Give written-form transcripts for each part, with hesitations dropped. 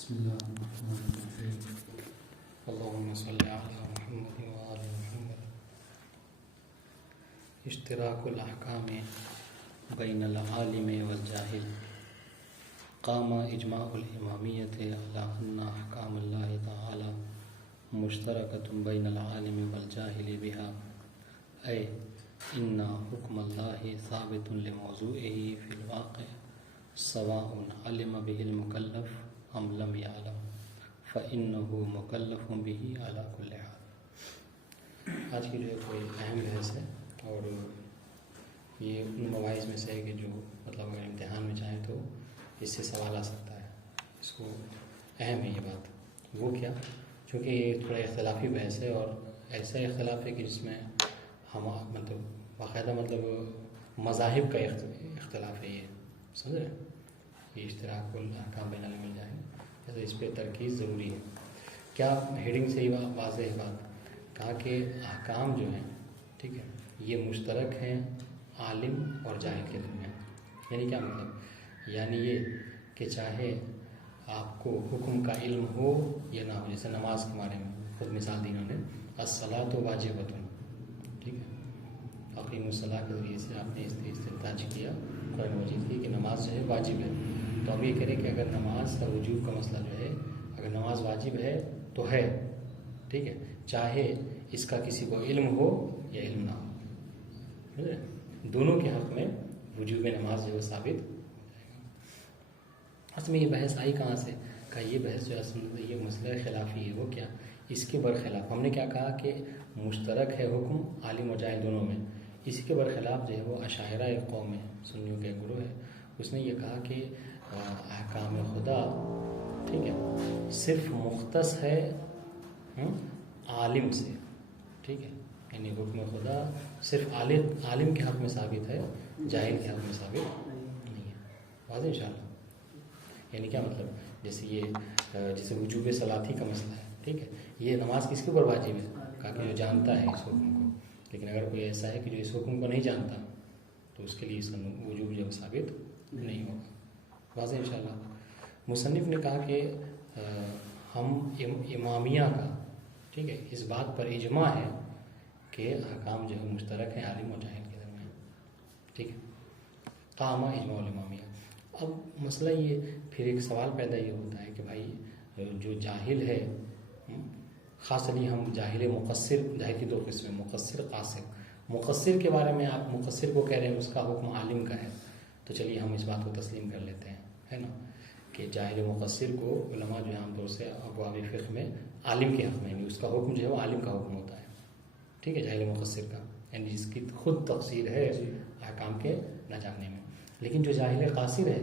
بسم الله الرحمن الرحيم اللهم صل على محمد وآل محمد. اشتراك الأحكام بين العالم والجاهل. قام إجماع الإمامية على أن أحكام الله تعالى مشتركة بين العالم والجاهل بها، أي إن حكم الله ثابت لموضوعه في الواقع سواء علم به المكلف أم لم يعلم، فإنه مکلف به على كل حال. آج کی جو ہے کوئی اہم بحث ہے اور یہ ان مباحث میں سے ہے کہ جو مطلب اگر امتحان میں چاہیں تو اس سے سوال آ سکتا ہے. اس کو اہم ہے یہ بات. وہ کیا؟ چونکہ یہ تھوڑا اختلافی بحث ہے اور ایسا اختلاف ہے کہ جس میں ہم مطلب باقاعدہ مطلب مذاہب کا اختلاف ہے. یہ سمجھ رہے ہیں؟ یہ اشتراک الاحکام بین العالم والجاہل، تو اس پہ ترکیز ضروری ہے. کیا ہیڈنگ سے ہی واضح ہے بات. کہا کہ احکام جو ہیں ٹھیک ہے یہ مشترک ہیں عالم اور جاہل کے درمیان. یعنی کیا مطلب؟ یعنی یہ کہ چاہے آپ کو حکم کا علم ہو یا نہ ہو. جیسے نماز کے بارے میں خود مثال دی انہوں نے، الصلاۃ واجبۃ، ٹھیک ہے، اقیم الصلاۃ کے ذریعے سے آپ نے استنتاج کیا قرآن مجید کی کہ نماز جو ہے واجب ہے. تو اب یہ کریں کہ اگر نماز کا وجوب کا مسئلہ جو ہے، اگر نماز واجب ہے تو ہے، ٹھیک ہے، چاہے اس کا کسی کو علم ہو یا علم نہ ہو. دونوں کے حق میں وجوب نماز جو ہے ثابت. اصل میں یہ بحث آئی کہاں سے؟ کہ یہ بحث جو اصل میں یہ مسئلہ خلافی ہے. وہ کیا؟ اس کے برخلاف ہم نے کیا کہا کہ مشترک ہے حکم عالم و جاہل دونوں میں. اسی کے برخلاف جو ہے وہ اشاعرہ ایک قوم ہے، سنیوں کا ایک گروہ ہے، اس نے یہ کہا کہ احکام خدا ٹھیک ہے صرف مختص ہے عالم سے. ٹھیک ہے، یعنی حکم خدا صرف عالم کے حق میں ثابت ہے، جاہل کے حق میں ثابت نہیں ہے. واضح انشاءاللہ. یعنی کیا مطلب؟ جیسے یہ جیسے وجوب صلاتی کا مسئلہ ہے، ٹھیک ہے، یہ نماز کس کے اوپر واجب ہے؟ کہا کہ جو جانتا ہے اس حکم کو. لیکن اگر کوئی ایسا ہے کہ جو اس حکم کو نہیں جانتا تو اس کے لیے اس وجوب جو ثابت نہیں ہوگا. واضح انشاءاللہ. مصنف نے کہا کہ ہم امامیہ کا ٹھیک ہے اس بات پر اجماع ہے کہ احکام جو ہے مشترک ہیں عالم و جاہل کے درمیان. ٹھیک ہے، قام اجماع الامامیہ. اب مسئلہ یہ پھر ایک سوال پیدا یہ ہوتا ہے کہ بھائی جو جاہل ہے، خاص علی ہم جاہل مقصر، جاہل کی دو قسمیں، مقصر قاصر. مقصر کے بارے میں آپ مقصر کو کہہ رہے ہیں اس کا حکم عالم کا ہے، تو چلیے ہم اس بات کو تسلیم کر لیتے ہیں، ہے نا، کہ جاہل مقصر کو علماء جو ہے عام طور سے ابواب فقہ میں عالم کے حق میں، یعنی اس کا حکم جو ہے وہ عالم کا حکم ہوتا ہے. ٹھیک ہے، جاہل مقصر کا یعنی جس کی خود تقصیر ہے احکام کے نہ جاننے میں. لیکن جو جاہل قاصر ہے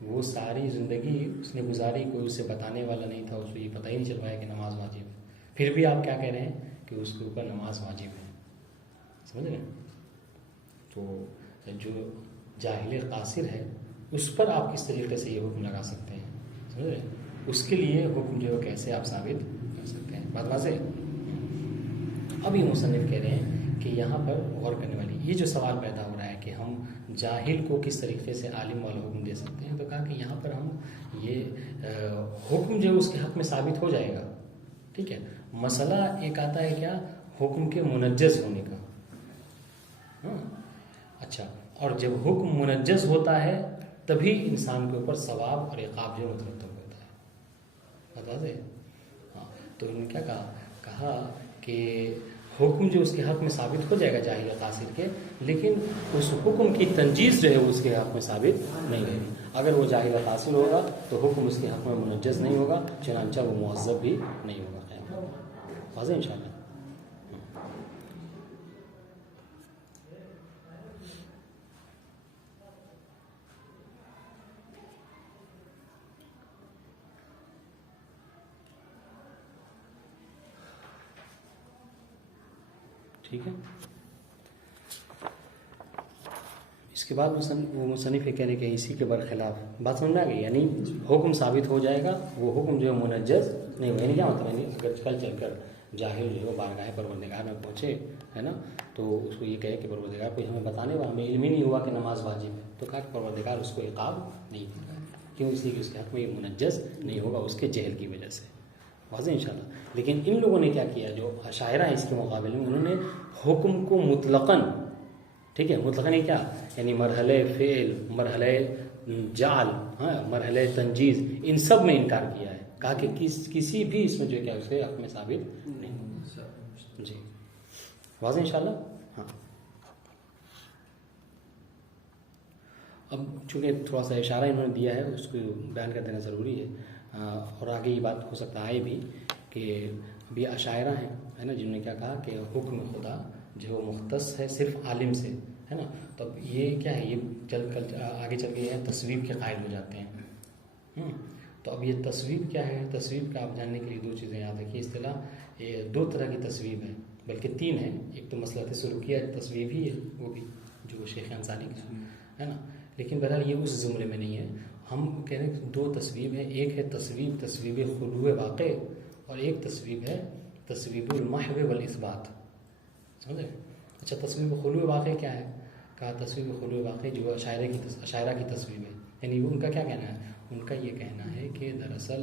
وہ ساری زندگی اس نے گزاری، کوئی اسے بتانے والا نہیں تھا، اس کو یہ پتہ ہی نہیں چل پایا کہ نماز واجب ہے، پھر بھی آپ کیا کہہ رہے ہیں کہ اس کے اوپر نماز واجب ہے. سمجھ رہے ہیں؟ تو جو جاہل قاصر ہے اس پر آپ کس طریقے سے یہ حکم لگا سکتے ہیں؟ سمجھ رہے ہیں؟ اس کے لیے حکم جو ہے کیسے آپ ثابت کر سکتے ہیں؟ بات واضح. اب یہ مصنف کہہ رہے ہیں کہ یہاں پر غور کرنے والی یہ جو سوال پیدا ہو رہا ہے کہ ہم جاہل کو کس طریقے سے عالم والا حکم دے سکتے ہیں، تو کہا کہ یہاں پر ہم یہ حکم جو ہے اس کے حق میں ثابت ہو جائے گا. ٹھیک ہے، مسئلہ ایک آتا ہے کیا؟ حکم کے منجز ہونے کا. اچھا، اور جب حکم منجز ہوتا ہے تبھی انسان کے اوپر ثواب اور عقاب جو مترتب ہوتا ہے. بتا دیں. ہاں، تو انہوں نے کیا کہا کہ حکم جو اس کے حق میں ثابت ہو جائے گا جاہل قاصر کے، لیکن اس حکم کی تنجیز جو ہے اس کے حق میں ثابت نہیں ہوگی. اگر وہ جاہل قاصر ہوگا تو حکم اس کے حق میں منجز نہیں ہوگا، چنانچہ وہ معذب بھی نہیں ہوگا. واضح انشاءاللہ. ٹھیک ہے، اس کے بعد وہ مصنف یہ کہنے کہ اسی کے برخلاف بات سمجھنا گئی، یعنی حکم ثابت ہو جائے گا، وہ حکم جو ہے منجز نہیں ہوگا. یعنی کیا مطلب؟ یعنی اگر کل چل کر جاہل جو ہے بارگاہ پروردگار میں پہنچے، ہے نا، تو اس کو یہ کہے کہ پروردگار کوئی ہمیں بتانے والا، ہمیں علم ہی نہیں ہوا کہ نماز واجب ہے، تو کہا کہ پروردگار اس کو عقاب نہیں دے گا. کیوں؟ اس لیے کہ اس کے حق میں یہ منجز نہیں ہوگا اس کے جہل کی وجہ سے. واضح انشاءاللہ. لیکن ان لوگوں نے کیا کیا، جو اشاعرہ ہیں اس کے مقابلے میں، انہوں نے حکم کو مطلقاً، ٹھیک ہے، مطلقاً یہ کیا، یعنی مرحلہ فعل، مرحلہ جعل، مرحلہ تنجیز، ان سب میں انکار کیا ہے. کہا کہ کسی بھی اس میں جو کیا اسے حق میں ثابت نہیں. جی واضح انشاءاللہ. ہاں اب چونکہ تھوڑا سا اشارہ انہوں نے دیا ہے اس کو بیان کر دینا ضروری ہے، اور آگے یہ بات ہو سکتا آئے بھی کہ ابھی اشاعرہ ہیں ہے نا، جنہوں نے کیا کہا کہ حکم خدا جو وہ مختص ہے صرف عالم سے، ہے نا. تو اب یہ کیا ہے، یہ آگے چل کے یہ تصویب کے قائل ہو جاتے ہیں. تو اب یہ تصویب کیا ہے؟ تصویب کا آپ جاننے کے لیے دو چیزیں یاد رکھیے. اصطلاح یہ دو طرح کی تصویب ہے، بلکہ تین ہے. ایک تو مسئلہ سلوکیہ تصویب ہی ہے، وہ بھی جو شیخ انصاری کا ہے نا، لیکن بہرحال یہ اس زمرے میں نہیں ہے. ہم کہہ رہے ہیں کہ دو تصویب ہیں، ایک ہے تصویب خلو واقع، اور ایک تصویب ہے تصویب المحو والاثبات. سمجھے؟ اچھا تصویب خلو واقع کیا ہے؟ کہا تصویب خلو واقع جو اشاعرہ کی تصویب ہے، یعنی ان کا کیا کہنا ہے؟ ان کا یہ کہنا ہے کہ دراصل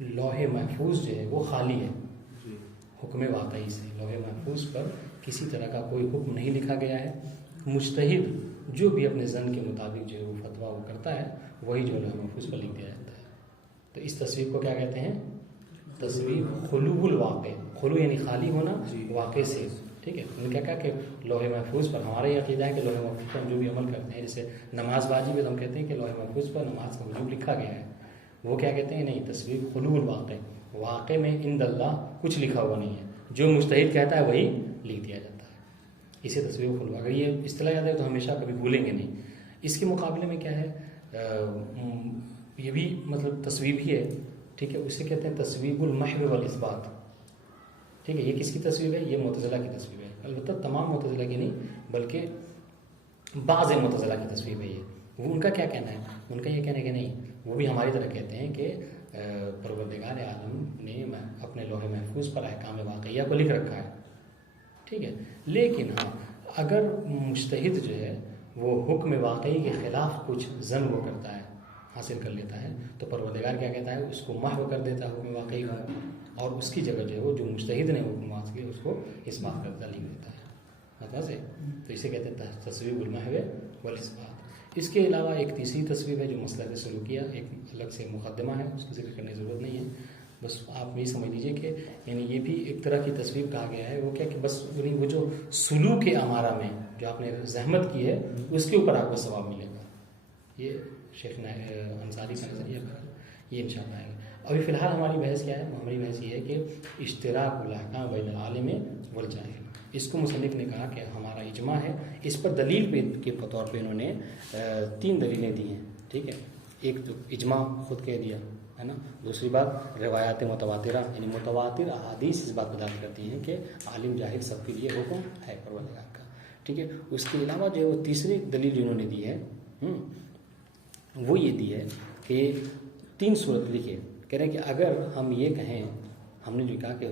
لوح محفوظ جو ہے وہ خالی ہے حکم واقعی سے. لوح محفوظ پر کسی طرح کا کوئی حکم نہیں لکھا گیا ہے. مجتہد جو بھی اپنے ظن کے مطابق جو ہے وہ فتویٰ وہ کرتا ہے، وہی جو لوح محفوظ پر لکھ دیا جاتا ہے. تو اس تصویب کو کیا کہتے ہیں؟ تصویب خلو الواقع. خلو یعنی خالی ہونا واقع سے. ٹھیک ہے. انہوں نے کیا کہا کہ لوح محفوظ پر ہمارا یہ عقیدہ ہے کہ لوح محفوظ پر ہم جو بھی عمل کرتے ہیں، جیسے نماز واجب ہے تو ہم کہتے ہیں کہ لوح محفوظ پر نماز کا وجوب لکھا گیا ہے. وہ کیا کہتے ہیں؟ نہیں، تصویب خلو الواقع، واقع میں عند اللہ کچھ لکھا ہوا نہیں ہے، جو مجتہد کہتا ہے وہی لکھ دیا جاتا ہے. اسے تصویب خلو. اگر یہ اصطلاح یاد ہے تو ہمیشہ کبھی بھولیں گے نہیں. اس کے مقابلے میں کیا ہے، یہ بھی مطلب تصویب ہی ہے. ٹھیک ہے. اسے کہتے ہیں تصویب المحو والاثبات. ٹھیک ہے. یہ کس کی تصویب ہے؟ یہ معتزلہ کی تصویب ہے. البتہ تمام معتزلہ کی نہیں، بلکہ بعض معتزلہ کی تصویب ہے یہ. وہ ان کا کیا کہنا ہے؟ ان کا یہ کہنا ہے کہ نہیں، وہ بھی ہماری طرح کہتے ہیں کہ پروردگار عالم نے اپنے لوح محفوظ پر احکام واقعیہ کو لکھ رکھا ہے. ٹھیک ہے. لیکن ہاں اگر مجتہد جو ہے وہ حکم واقعی کے خلاف کچھ ظن وہ کرتا ہے، حاصل کر لیتا ہے، تو پروردگار کیا کہتا ہے؟ اس کو محو کر دیتا ہے حکم واقعی کا، اور اس کی جگہ جو ہے وہ جو مجتہد نے حکم واقعی اس کو اس بات کا لکھ دیتا ہے. مطلب سے تو اسے کہتے ہیں تصویب المحو والاثبات. اس کے علاوہ ایک تیسری تصویب ہے جو مسئلہ سلوکیہ، ایک الگ سے مقدمہ ہے، اس کی ذکر کرنے کی ضرورت نہیں ہے. بس آپ یہ سمجھ لیجئے کہ یعنی یہ بھی ایک طرح کی تصویب کہا گیا ہے. وہ کیا کہ بس وہ جو سلوک امارہ میں جو آپ نے زحمت کی ہے اس کے اوپر آپ کو ثواب ملے گا. یہ شیخ انصاری کا نظریہ یہ انشاءاللہ ہے. ابھی فی الحال ہماری بحث کیا ہے؟ ہماری بحث یہ ہے کہ اشتراک الاحکام بین العالم والجاہل. اس کو مصنف نے کہا کہ ہمارا اجماع ہے. اس پر دلیل کے طور پہ انہوں نے 3 دلیلیں دی ہیں. ٹھیک ہے. ایک تو اجماع خود کہہ دیا ہے نا. دوسری بات روایات متواترہ، یعنی متواتر احادیث اس بات کو دعوت کرتی ہیں کہ عالم جاہل سب کے لیے حکم ہے پروردگار کا. ٹھیک ہے. اس کے علاوہ جو ہے وہ تیسری دلیل جنہوں نے دی ہے وہ یہ دی ہے کہ 3 صورت لکھے. کہہ رہے ہیں کہ اگر ہم یہ کہیں، ہم نے جو کہا کہ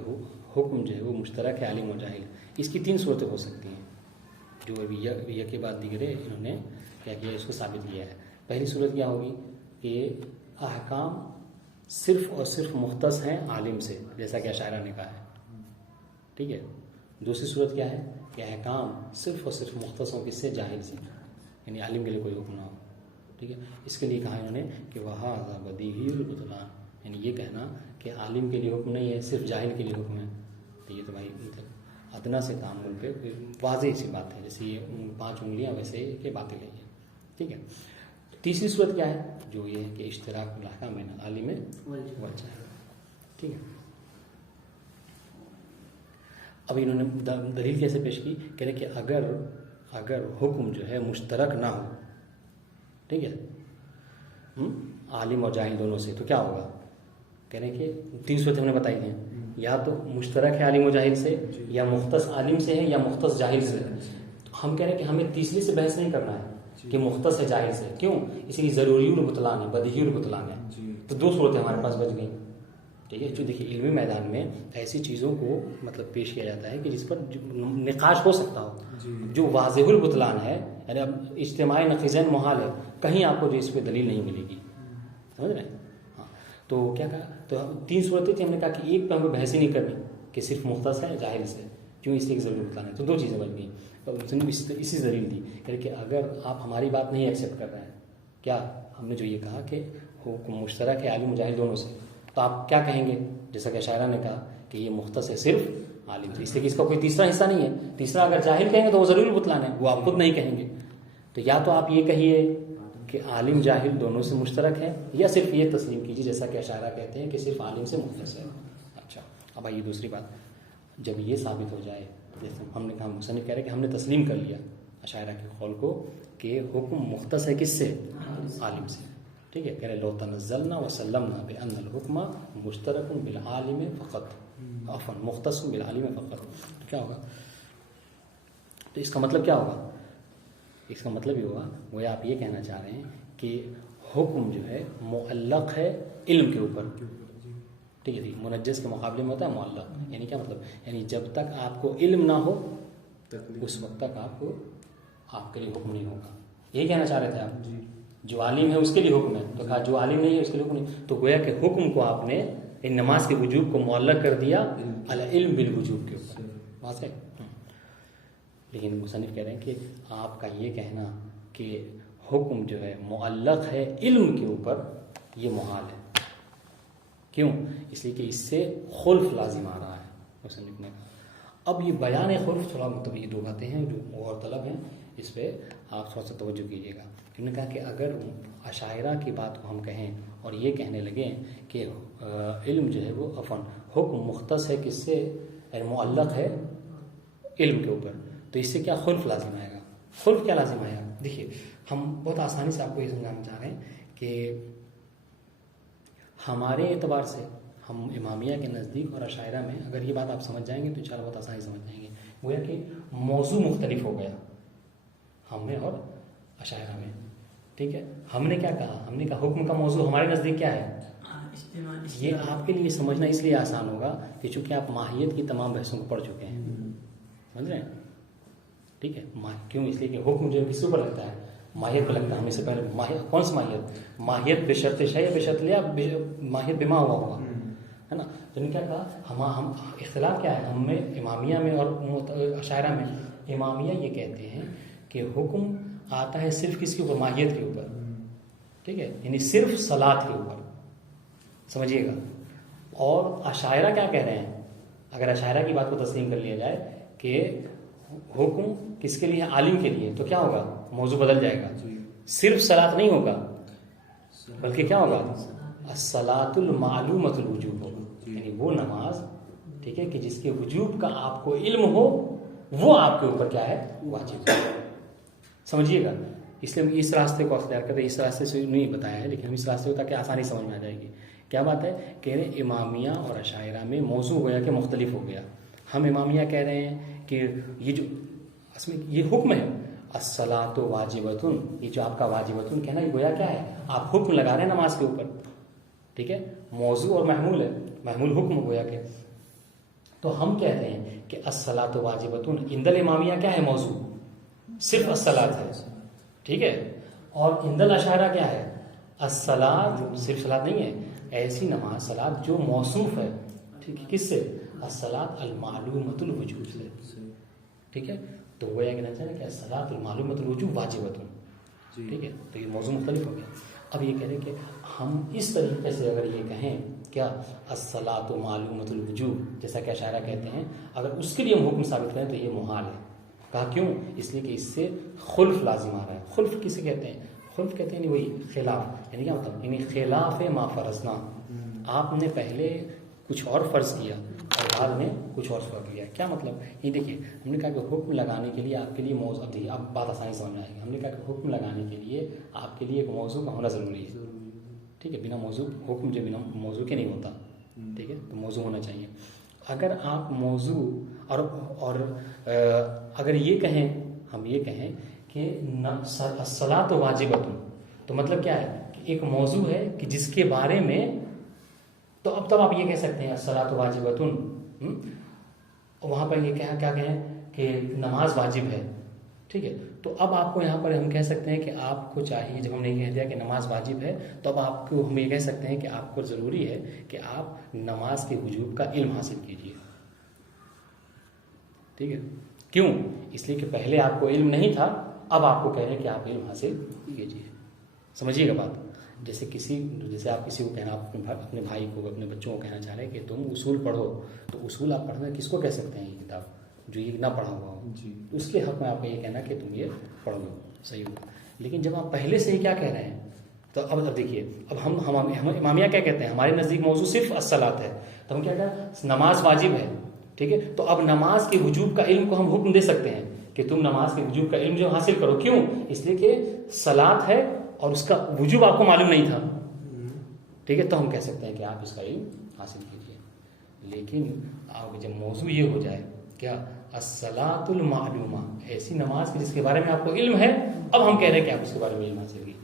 حکم جو ہے وہ مشترک ہے عالم و جاہل، اس کی 3 صورتیں ہو سکتی ہیں جو ابھی یہ کے بعد دیگرے انہوں نے کیا کیا اس کو ثابت کیا ہے. پہلی صورت کیا ہوگی کہ احکام صرف اور صرف مختص ہیں عالم سے، جیسا کہ اشاعرہ نے کہا ہے. ٹھیک ہے. دوسری صورت کیا ہے کہ احکام صرف اور صرف مختص ہوں کس سے؟ جاہل سے، یعنی عالم کے لیے کوئی حکم نہ ہو. ٹھیک ہے. اس کے لیے کہا انہوں نے کہ وَهَذَا بَدِيهِيُّ الْبُطْلَانِ، یعنی یہ کہنا کہ عالم کے لیے حکم نہیں ہے، صرف جاہل کے لیے حکم ہے. تو یہ تو بھائی مطلب ادنا سے تعامل پہ واضح سی بات ہے، جیسے یہ 5 انگلیاں ویسے کہ باتیں نہیں ہیں. ٹھیک ہے. تیسری صورت کیا ہے؟ جو یہ ہے کہ اشتراک الاحکام بین العالم والجاہل. ٹھیک ہے. اب انہوں نے دلیل کیسے پیش کی؟ کہہ رہے کہ اگر حکم جو ہے مشترک نہ ہو، ٹھیک ہے، عالم اور جاہل دونوں سے، تو کیا ہوگا؟ کہہ رہے کہ 3 صورتیں ہم نے بتائی ہیں، یا تو مشترک ہے عالم و جاہل سے، یا مختص عالم سے ہے، یا مختص جاہل سے. ہم کہہ رہے ہیں کہ ہمیں تیسری سے بحث نہیں کرنا ہے کہ مختص ہے جاہل سے. کیوں؟ اس لیے ضروری البطلان ہے، بدیہی البطلان ہے. تو 2 صورتیں ہمارے پاس بچ گئیں. ٹھیک ہے. جو دیکھیے علمی میدان میں ایسی چیزوں کو مطلب پیش کیا جاتا ہے کہ جس پر نقاش ہو سکتا ہو. جو واضح البطلان ہے، یعنی اب اجتماعی نقیضین محال ہے، کہیں آپ کو جو اس پہ دلیل نہیں ملے گی. سمجھ رہے ہیں؟ ہاں تو کیا کہا، تو 3 صورتیں تھیں، ہم نے کہا کہ ایک پہ ہم کو بحث ہی نہیں کرنی کہ صرف مختص ہے جاہل سے، کیوں، اس لیے ضرور بتانا ہے، تو 2 چیزیں بن گئی. اسی ضرور دی کہ اگر آپ ہماری بات نہیں ایکسیپٹ کر رہے ہیں، کیا ہم نے جو یہ کہا کہ حکم مشترک ہے عالم و جاہل دونوں سے، تو آپ کیا کہیں گے، جیسا کہ شاعرہ نے کہا کہ یہ مختص ہے صرف عالم سے، اس لیے کہ اس کا کوئی تیسرا حصہ نہیں ہے. تیسرا اگر جاہل کہیں گے تو وہ ضرور بتلانا ہے، وہ آپ خود نہیں کہیں گے. تو یا تو آپ یہ کہیے کہ عالم جاہل دونوں سے مشترک ہے، یا صرف یہ تسلیم کیجیے جیسا کہ اشاعرہ کہتے ہیں کہ صرف عالم سے مختص ہے. اچھا، اب آئیے دوسری بات، جب یہ ثابت ہو جائے، جیسے ہم نے کہا، مصنف کہہ رہے کہ ہم نے تسلیم کر لیا اشاعرہ کے قول کو کہ حکم مختص ہے کس سے، عالم سے. ٹھیک ہے، کہہ رہے لو تنزلنا وسلمنا بان الحکم مشترک بالعالم فقط، عفوا مختص بالعالم فقط، تو کیا ہوگا، تو اس کا مطلب کیا ہوگا، اس کا مطلب یہ ہوگا، وہ آپ یہ کہنا چاہ رہے ہیں کہ حکم جو ہے معلق ہے علم کے اوپر. ٹھیک ہے، منجز کے مقابلے میں ہوتا ہے معلق، یعنی کیا مطلب، یعنی جب تک آپ کو علم نہ ہو اس وقت تک آپ کے لیے حکم نہیں ہوگا. یہی کہنا چاہ رہے تھے آپ، جو عالم ہے اس کے لیے حکم ہے، تو کہا جو عالم نہیں ہے اس کے لیے حکم نہیں. تو گویا کہ حکم کو آپ نے ان نماز کے وجوب کو معلق کر دیا العلم بالوجوب کے اوپر. واضح ہے؟ لیکن مصنف کہہ رہے ہیں کہ آپ کا یہ کہنا کہ حکم جو ہے معلق ہے علم کے اوپر، یہ محال ہے. کیوں؟ اس لیے کہ اس سے خلف لازم آ رہا ہے. مصنف نے کہا اب یہ بیان خلف تھوڑا مطلب یہ 2 باتیں ہیں جو اور طلب ہیں، اس پہ آپ تھوڑا سا توجہ کیجیے گا. انہوں نے کہا کہ اگر اشاعرہ کی بات کو ہم کہیں اور یہ کہنے لگیں کہ علم جو ہے وہ عفواً حکم مختص ہے کس سے، یعنی معلق ہے علم کے اوپر، تو اس سے کیا خلف لازم آئے گا. خلف کیا لازم آئے گا، دیکھیے ہم بہت آسانی سے آپ کو یہ سمجھانا چاہ رہے ہیں کہ ہمارے اعتبار سے ہم امامیہ کے نزدیک اور اشاعرہ میں اگر یہ بات آپ سمجھ جائیں گے تو انشاءاللہ بہت آسانی سمجھ جائیں گے. گویا کہ موضوع مختلف ہو گیا ہم میں اور اشاعرہ میں. ٹھیک ہے، ہم نے کیا کہا، ہم نے کہا حکم کا موضوع ہمارے نزدیک کیا ہے. یہ آپ کے لیے سمجھنا اس لیے آسان ہوگا کہ چونکہ آپ ماہیت کی تمام بحثوں کو پڑھ چکے ہیں. سمجھ رہے ہیں؟ ٹھیک ہے، کیوں، اس لیے کہ حکم جو کس پر لگتا ہے، ماہیت پہ لگتا ہے. ہمیں سے پہلے کون سی ماہیت بشرط شے بشرط لیا، ماہیت بما ہوا ہوگا، ہے نا. تو نے کیا کہا، ہم اختلاف کیا ہے ہم میں، امامیہ میں اور اشاعرہ میں. امامیہ یہ کہتے ہیں کہ حکم آتا ہے صرف کس کے اوپر، ماہیت کے اوپر. ٹھیک ہے، یعنی صرف صلاۃ کے اوپر، سمجھیے گا. اور اشاعرہ کیا کہہ رہے ہیں، اگر اشاعرہ کی بات کو تسلیم کر لیا جائے کہ حکم کس کے لیے، عالم کے لیے، تو کیا ہوگا، موضوع بدل جائے گا. صرف صلاۃ نہیں ہوگا بلکہ کیا ہوگا، الصلاۃ المعلومۃ الوجوب ہوگا. یعنی وہ نماز، ٹھیک ہے، کہ جس کے وجوب کا آپ کو علم ہو، وہ آپ کے اوپر کیا ہے، واجب ہے. سمجھیے گا. اس لیے ہم اس راستے کو اختیار کرتے ہیں، اس راستے سے نہیں بتایا ہے لیکن ہم اس راستے کو تاکہ آسانی سمجھ میں آ جائے گی. کیا بات ہے، کہہ رہے ہیں امامیہ اور اشاعرہ میں موضوع گویا کہ مختلف ہو گیا. ہم امامیہ کہہ رہے ہیں کہ یہ جو اس میں یہ حکم ہے، الصلاۃ واجبۃ، یہ جو آپ کا واجبۃ کہنا، یہ گویا کیا ہے، آپ حکم لگا رہے ہیں نماز کے اوپر. ٹھیک ہے، موضوع اور محمول ہے، محمول حکم گویا کہ. تو ہم کہتے ہیں کہ الصلاۃ واجبۃ، عند الامامیہ کیا ہے، موضوع صرف الصلاۃ ہے. ٹھیک ہے، اور عند الاشاعرہ کیا ہے، الصلاۃ صرف صلاۃ نہیں ہے، ایسی نماز صلاۃ جو موصوف ہے، ٹھیک ہے، کس سے، الصلاۃ المعلومۃ الوجوب سے. ٹھیک ہے، تو وہ یہ کہنا چاہیں کہ الصلاۃ المعلومۃ الوجوب واجبۃ. ٹھیک ہے، تو یہ موضوع مختلف ہو گیا. اب یہ کہہ رہے ہیں کہ ہم اس طریقے سے اگر یہ کہیں کیا، الصلاۃ معلومۃ الوجوب، جیسا کہ اشاعرہ کہتے ہیں، اگر اس کے لیے ہم حکم ثابت کریں تو یہ محال ہے. کہا کیوں، اس لیے کہ اس سے خلف لازم آ رہا ہے. خلف کسے کہتے ہیں، خلف کہتے ہیں وہی خلاف، یعنی کیا مطلب، یعنی خلاف ما فرضنا. آپ نے پہلے کچھ اور فرض کیا اور بعد میں کچھ اور فرض کیا. کیا مطلب، یہ دیکھیے ہم نے کہا کہ حکم لگانے کے لیے آپ کے لیے موضوع، اب بات آسانی سمجھ میں آئے گی. ہم نے کہا کہ حکم لگانے کے لیے آپ کے لیے ایک موضوع کا ہونا ضروری ہے. ٹھیک ہے، بنا موضوع حکم جو بنا موضوع کے نہیں ہوتا. ٹھیک ہے، تو موضوع ہونا چاہیے. اگر آپ موضوع اور اگر یہ کہیں، ہم یہ کہیں کہ الصلاۃ واجبۃ، تو مطلب کیا ہے کہ ایک موضوع ہے کہ جس کے بارے میں، تو اب تب آپ یہ کہہ سکتے ہیں الصلاۃ واجبۃ. وہاں پر یہ کیا کہیں کہ نماز واجب ہے. ٹھیک ہے. تو اب آپ کو یہاں پر ہم کہہ سکتے ہیں کہ آپ کو چاہیے، جب ہم نے کہہ دیا کہ نماز واجب ہے، تو اب آپ کو ہم یہ کہہ سکتے ہیں کہ آپ کو ضروری ہے کہ آپ نماز کے وجوب کا علم حاصل کیجیے. ٹھیک ہے. کیوں؟ اس لیے کہ پہلے آپ کو علم نہیں تھا، اب آپ کو کہہ رہے ہیں کہ آپ علم حاصل کیجیے. سمجھیے گا بات. جیسے آپ کسی کو کہنا، آپ اپنے بھائی کو، اپنے بچوں کو کہنا چاہ رہے ہیں کہ تم اصول پڑھو، تو اصول آپ پڑھنا کس کو کہہ سکتے ہیں؟ یہ کتاب جو یہ نہ پڑھا ہوا ہو، اس کے حق میں آپ کو یہ کہنا کہ تم یہ پڑھ لو، صحیح ہو. لیکن جب آپ پہلے سے ہی کیا کہہ رہے ہیں، تو اب دیکھیے، اب ہم امامیہ کیا کہتے ہیں، ہمارے نزدیک موضوع صرف الصلاۃ ہے، تو ہم کیا کہتے ہیں نماز واجب ہے. ٹھیک ہے. تو اب نماز کے وجوب کا علم کو ہم حکم دے سکتے ہیں کہ تم نماز کے وجوب کا علم جو حاصل کرو. کیوں؟ اس لیے کہ صلاۃ ہے اور اس کا وجوب آپ کو معلوم نہیں تھا. ٹھیک ہے. تو ہم کہہ سکتے ہیں کہ آپ اس کا علم حاصل کیجیے. لیکن آپ جب موضوع یہ ہو جائے کیا الصلاۃ المعلومہ، ایسی نماز کی جس کے بارے میں آپ کو علم ہے، اب ہم کہہ رہے ہیں کہ آپ اس کے بارے میں علم حاصل کیجیے،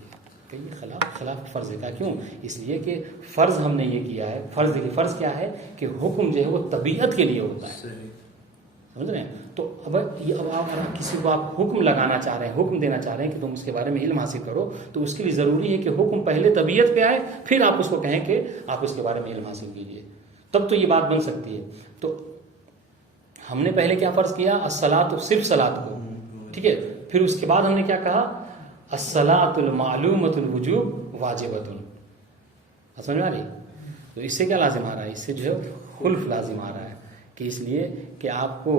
کہ یہ خلاف فرض ہے. کیوں؟ اس لیے کہ فرض ہم نے یہ کیا ہے. فرض کیا ہے کہ حکم جو ہے وہ طبیعت کے لیے ہوتا ہے. سمجھ رہے ہیں؟ تو اب آپ کسی کو آپ حکم لگانا چاہ رہے ہیں، حکم دینا چاہ رہے ہیں کہ تم اس کے بارے میں علم حاصل کرو، تو اس کے لیے ضروری ہے کہ حکم پہلے طبیعت پہ آئے، پھر آپ اس کو کہیں کہ آپ اس کے بارے میں علم حاصل کیجیے، تب تو یہ بات بن سکتی ہے. تو ہم نے پہلے کیا فرض کیا؟ الصلاۃ، صرف صلاۃ کو. ٹھیک ہے. پھر اس کے بعد ہم نے کیا کہا؟ الصلاۃ المعلومۃ الوجوب واجبۃ. سمجھ میں آ رہی؟ تو اس سے کیا لازم آ رہا ہے؟ اس سے جو ہے خلف لازم آ رہا ہے کہ اس لیے کہ آپ کو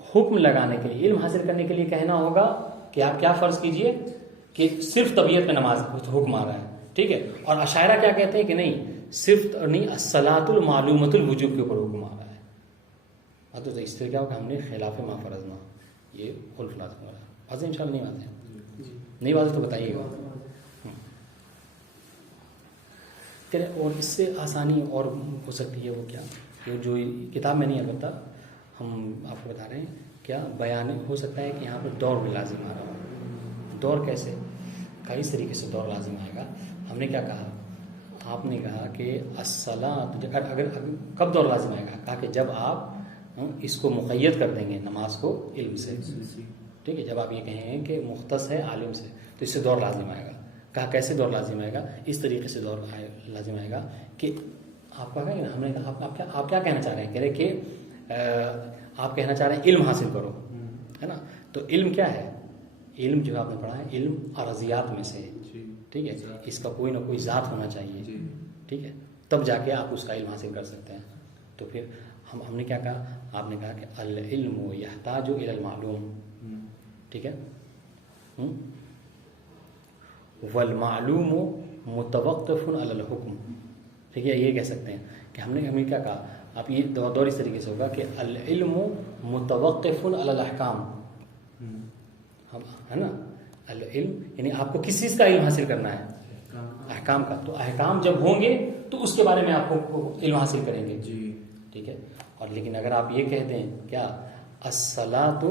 حکم لگانے کے لیے، علم حاصل کرنے کے لیے کہنا ہوگا کہ آپ کیا فرض کیجئے کہ صرف طبیعت میں نماز حکم آ رہا ہے. ٹھیک ہے. اور اشاعرہ کیا کہتے ہیں کہ نہیں، صرف نہیں، الصلاۃ المعلومۃ الوجوب کے اوپر حکم آ رہا ہے. تو اس طرح کیا ہوگا؟ ہم نے خلاف ما فرضنا، یہ خلف لازم ہو رہا ہے. واضح ان شاء اللہ؟ نہیں واضح ہے؟ نہیں واضح تو بتائیے گا. اور اس سے آسانی اور ہو سکتی ہے وہ کیا، جو کتاب میں نہیں کرتا، ہم آپ کو بتا رہے ہیں کیا بیان ہو سکتا ہے کہ یہاں پر دور بھی لازم آ رہا ہو. دور کیسے؟ کئی طریقے سے دور لازم آئے گا. ہم نے کیا کہا؟ آپ نے کہا کہ الصلاۃ، اگر کب دور لازم آئے گا؟ کہا کہ جب آپ اس کو مقید کر دیں گے نماز کو علم سے. ٹھیک ہے. جب آپ یہ کہیں کہ مختص ہے عالم سے، تو اس سے دور لازم آئے گا. کہا کیسے دور لازم آئے گا؟ اس طریقے سے دور لازم آئے گا کہ آپ کا کہیں، ہم نے کہا آپ کیا کہنا چاہ رہے ہیں؟ کہہ رہے کہ آپ کہنا چاہ رہے ہیں علم حاصل کرو، ہے نا. تو علم کیا ہے؟ علم جو آپ نے پڑھا ہے، علم عرضیات میں سے. ٹھیک ہے. اس کا کوئی نہ کوئی ذات ہونا چاہیے. ٹھیک ہے. تب جا کے آپ اس کا علم حاصل کر سکتے ہیں. تو پھر ہم نے کیا کہا؟ آپ نے کہا کہ العلم یحتاج الی المعلوم. ٹھیک ہے. والمعلوم متوقف علی الحکم. ٹھیک ہے. یہ کہہ سکتے ہیں کہ ہم نے کیا کہا؟ آپ یہ دور اس طریقے سے ہوگا کہ العلم متوقف علی الاحکام، ہے نا. العلم یعنی آپ کو کس چیز کا علم حاصل کرنا ہے؟ احکام کا. تو احکام جب ہوں گے تو اس کے بارے میں آپ کو علم حاصل کریں گے. ٹھیک ہے. اور لیکن اگر آپ یہ کہہ دیں کیا الصلاۃ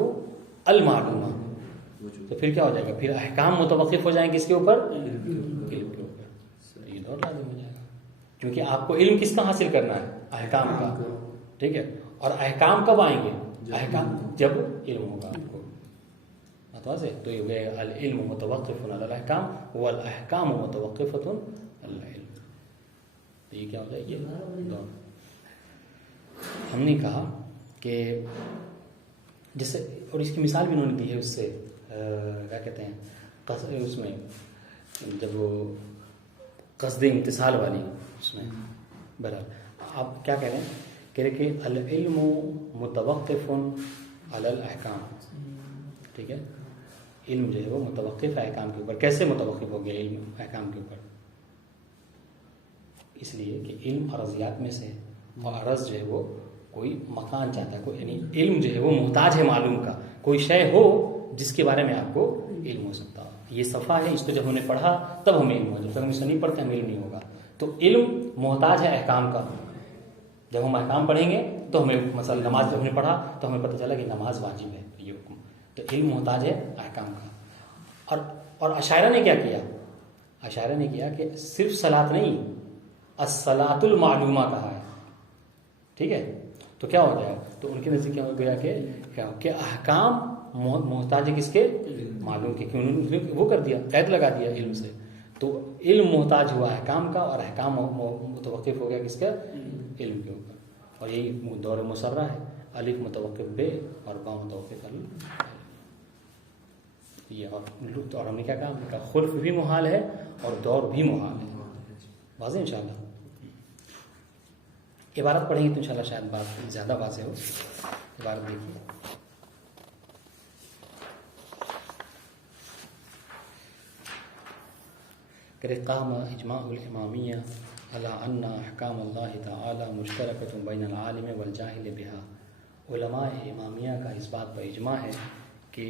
المعلومہ، تو پھر کیا ہو جائے گا؟ پھر احکام متوقف ہو جائیں گے اس کے اوپر، علم کے اوپر. تو یہ دور لازم ہو جائے گا، کیونکہ آپ کو علم کس کا حاصل کرنا ہے؟ احکام کا. ٹھیک ہے. اور احکام کب آئیں گے؟ احکام جب علم ہوگا آپ کو. تو یہ ہوئے العلم متوقف علی الاحکام والاحکام متوقفۃ علی العلم. تو یہ کیا ہو جائے؟ یہ دور. ہم نے کہا کہ جیسے، اور اس کی مثال بھی انہوں نے دی ہے اس سے، کیا کہتے ہیں اس میں، جب وہ قصد امتثال والی اس میں. بہرحال آپ کیا کہہ رہے ہیں؟ کہہ رہے کہ العلم متوقف علی الاحکام. ٹھیک ہے. علم جو ہے وہ متوقف ہے احکام کے اوپر. کیسے متوقف ہو گیا علم احکام کے اوپر؟ اس لیے کہ علم عرضیات میں سے، اور عرض جو ہے وہ کوئی مکان چاہتا ہے، کوئی یعنی علم جو ہے وہ محتاج ہے معلوم کا. کوئی شے ہو جس کے بارے میں آپ کو علم ہو سکتا ہو. یہ صفحہ ہے، اس کو جب ہم نے پڑھا تب ہمیں علم ہو. جب تک ہم اسے نہیں پڑھتے ہمیں علم نہیں ہوگا. تو علم محتاج ہے احکام کا. جب ہم احکام پڑھیں گے تو ہمیں، مثلا نماز جب ہم نے پڑھا تو ہمیں پتہ چلا کہ نماز واجب ہے، یہ حکم. تو علم محتاج ہے احکام کا. اور اشاعرہ نے کیا کیا؟ اشاعرہ نے کیا کہ صرف صلاۃ نہیں، الصلاۃ المعلومہ کہا ہے. ٹھیک ہے. تو کیا ہو جائے؟ تو ان کے نزدیک کیا ہو گیا کہ احکام محتاج ہے کس کے؟ معلوم کے، کیوں انہوں نے وہ کر دیا، قید لگا دیا علم سے. تو علم محتاج ہوا احکام کا، اور احکام متوقف ہو گیا کس کا؟ علم کے اوپر. اور یہی دور مسرہ ہے، الف متوقف بے اور با متوقف الف. یہ اور ہم نے کیا کہا؟ ہم نے کہا خلف بھی محال ہے اور دور بھی محال ہے. واضح انشاءاللہ. عبارت پڑھیں گے تو انشاءاللہ شاید بات زیادہ واضح ہو. عبارت دیکھیے. قام اجماع الامامیہ علی ان احکام اللہ تعالی مشترکۃ بین العالم والجاہل بها. علماء امامیہ کا اس بات پر اجماع ہے کہ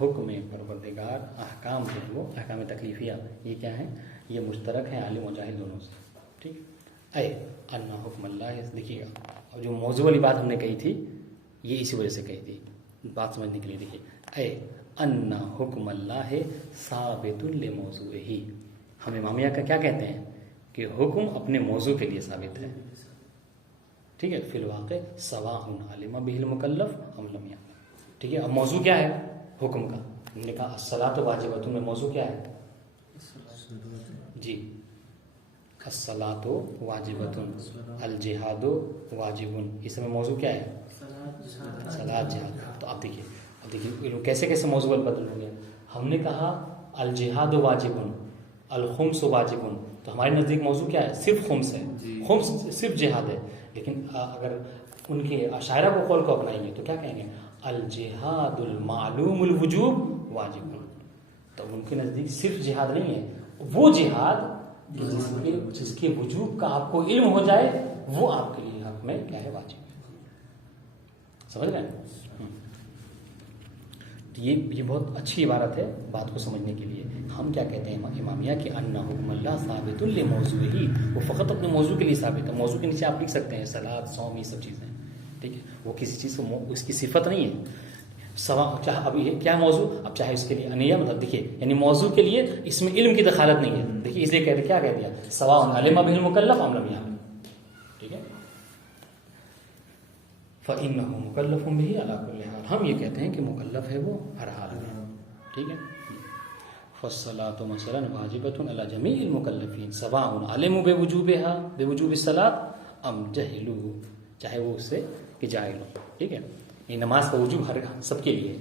حکم پروردگار احکام جو وہ احکام تکلیفیہ یہ کیا ہیں؟ یہ مشترک ہیں عالم و جاہل دونوں سے. ٹھیک. اے ان حکم اللہ، دیکھیے گا، اور جو موضوع والی بات ہم نے کہی تھی یہ اسی وجہ سے کہی تھی، بات سمجھنے کے لیے. دیکھیے اے ان حکم اللہ ثابت لموضوعہ. ہم امامیہ کا کیا کہتے ہیں؟ کہ حکم اپنے موضوع کے لیے ثابت ہے. ٹھیک ہے. فی الواقع سواء علم بہ المکلف ام لم یعلم. ٹھیک ہے. اب موضوع کیا ہے حکم کا؟ ہم نے کہا الصلاۃ واجبۃ میں موضوع کیا ہے؟ جی الصلاۃ واجبۃ، الجہاد واجب، اس میں موضوع کیا ہے؟ صلاۃ جہاد. تو اب دیکھیے کیسے کیسے موضوع بدل ہو گیا. ہم نے کہا الجہاد واجب، الخمس واجب، تو ہمارے نزدیک موضوع کیا ہے؟ صرف خمس ہے، خمس صرف جہاد ہے. لیکن اگر ان کے اشاعرہ کو قول کو اپنائیں گے تو کیا کہیں گے؟ الجہاد المعلوم الوجوب واجب. تو ان کے نزدیک صرف جہاد نہیں ہے، وہ جہاد جس کے وجوب کا آپ کو علم ہو جائے وہ آپ کے لیے حق میں کیا ہے؟ واجب ہے. سمجھ رہے ہیں؟ یہ بہت اچھی عبارت ہے بات کو سمجھنے کے لیے. ہم کیا کہتے ہیں امامیہ کہ ان حکم اللہ ثابت لموضوعہ، وہ فقط اپنے موضوع کے لیے ثابت ہے. موضوع کے نیچے آپ لکھ سکتے ہیں صلاۃ، صوم، یہ سب چیزیں. ٹھیک ہے. وہ کسی چیز کو اس کی صفت نہیں ہے. اب یہ کیا موضوع؟ اب چاہے اس کے لیے انیہ مطلب دیکھیے یعنی موضوع کے لیے اس میں علم کی دخالت نہیں ہے. دیکھیے اس لیے کہتے کیا کہہ دیا؟ سواء علم بہ المکلف ام لم یعلم. ٹھیک ہے. فإنہ مکلف بہ علی کل حال. ہم یہ کہتے ہیں کہ مکلف ہے وہ ہر حال میں. ٹھیک ہے. فالصلاۃ مثلا واجبۃ علی جمیع المکلفین سواء علموا بوجوب الصلاۃ ام جہلوا، چاہے وہ اس سے کہ جاہل ہو. ٹھیک ہے. یہ نماز کا وجوب ہر سب کے لیے.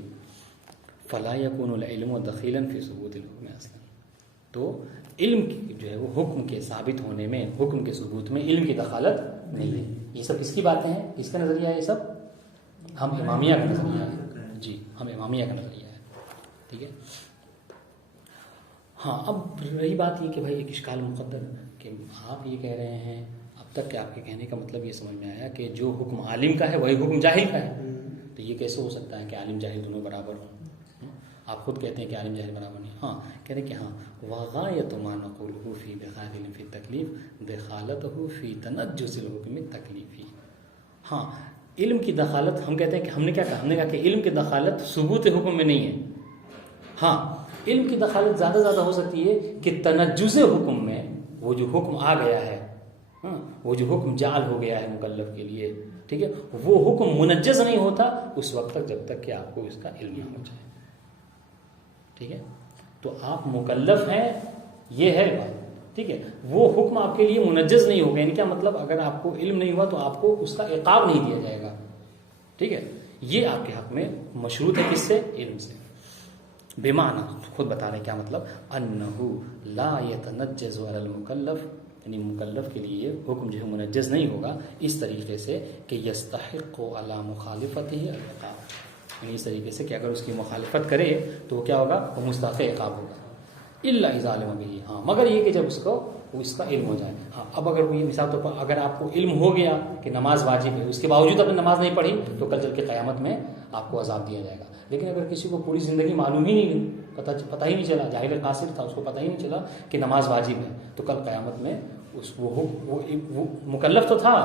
فلا یکون العلم دخیلا فی ثبوت الحکم اصلا. تو علم جو ہے وہ حکم کے ثابت ہونے میں، حکم کے ثبوت میں علم کی دخالت نہیں ہے. یہ سب کس کی باتیں ہیں؟ کس کا نظریہ ہے یہ سب؟ ہم امامیہ کا نظریہ ہے. جی ہم امامیہ کا نظریہ ہے. ٹھیک ہے. ہاں اب رہی بات یہ کہ بھائی ایک اشکال مقدر کہ آپ یہ کہہ رہے ہیں، اب تک کہ آپ کے کہنے کا مطلب یہ سمجھ میں آیا کہ جو حکم عالم کا ہے وہی حکم جاہل کا ہے. تو یہ کیسے ہو سکتا ہے کہ عالم جاہل دونوں برابر ہوں؟ آپ خود کہتے ہیں کہ عالم جاہل برابر نہیں. ہاں کہتے ہیں کہ ہاں وغایۃ ما نقولہ فی دخالۃ فی التکلیف دخالتہ فی تنجز الحکم التکلیفی. ہاں علم کی دخالت ہم کہتے ہیں کہ ہم نے کیا کہا؟ ہم نے کہا کہ علم کی دخالت ثبوت حکم میں نہیں ہے. ہاں علم کی دخالت زیادہ ہو سکتی ہے کہ تنجز حکم میں، وہ جو حکم آ گیا ہے، ہاں وہ جو حکم جعل ہو گیا ہے مکلف کے لیے، ٹھیک ہے، وہ حکم منجز نہیں ہوتا اس وقت تک جب تک کہ آپ کو اس کا علم نہ ہو جائے. ٹھیک ہے. تو آپ مکلف ہیں، یہ ہے بات. ٹھیک ہے. وہ حکم آپ کے لیے منجز نہیں ہوگا. یعنی کیا مطلب؟ اگر آپ کو علم نہیں ہوا تو آپ کو اس کا عقاب نہیں دیا جائے گا. ٹھیک ہے. یہ آپ کے حق میں مشروط ہے کس سے؟ علم سے. بمعنی خود بتا رہے ہیں کیا مطلب؟ انہ لا یتنجز علی المکلف، یعنی مکلف کے لیے حکم جو ہے منجز نہیں ہوگا اس طریقے سے کہ یستحق علی مخالفتہ العقاب، یعنی اس طریقے سے کہ اگر اس کی مخالفت کرے تو وہ کیا ہوگا؟ وہ مستحق عقاب ہوگا. الا اذا علم به، ہاں مگر یہ کہ جب اس کا علم ہو جائے. ہاں اب اگر وہ یہ مثال طور پر اگر آپ کو علم ہو گیا کہ نماز واجب ہے، اس کے باوجود آپ نے نماز نہیں پڑھی تو کل چل کے قیامت میں آپ کو عذاب دیا جائے گا. لیکن اگر کسی کو پوری زندگی معلوم ہی نہیں، پتہ ہی نہیں چلا، جاہل قاصر تھا، اس کو پتہ ہی نہیں چلا کہ نماز واجب ہے، تو کل قیامت میں وہ مکلف تو تھا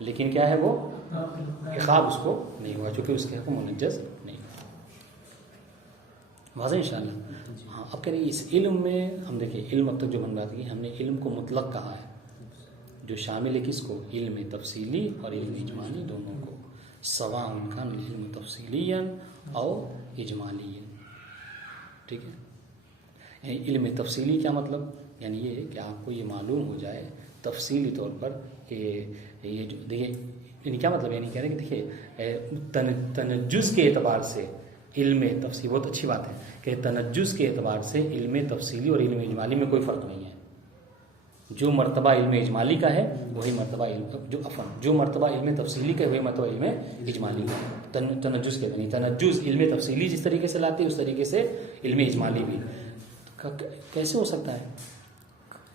لیکن کیا ہے، وہ عقاب اس کو نہیں ہوا چونکہ اس کے حکم منجز نہیں ہوا. واضح انشاءاللہ. ہاں اب کہہ رہے اس علم میں ہم دیکھیں علم اب تک جو ہم بات کی ہم نے علم کو مطلق کہا ہے جو شامل ہے کس کو؟ علم تفصیلی اور علم اجمالی دونوں کو. سواء کان العلم تفصیلیا او اجمالیا. ٹھیک ہے. یعنی علم تفصیلی کیا مطلب؟ یعنی یہ کہ آپ کو یہ معلوم ہو جائے تفصیلی طور پر کہ یہ جو دیکھیے یعنی کیا مطلب، یعنی کہہ رہے ہیں کہ دیکھیے تنجز کے اعتبار سے علم تفصیل، بہت اچھی بات ہے کہ تنجز کے اعتبار سے علم تفصیلی اور علم اجمالی میں کوئی فرق نہیں ہے. جو مرتبہ علم اجمالی کا ہے وہی مرتبہ جو مرتبہ علم تفصیلی کا ہے وہی مرتبہ علم اجمالی کا. تنجز کے نہیں، تنجز علم تفصیلی جس طریقے سے لاتے اس طریقے سے علم اجمالی بھی. کیسے ہو سکتا ہے؟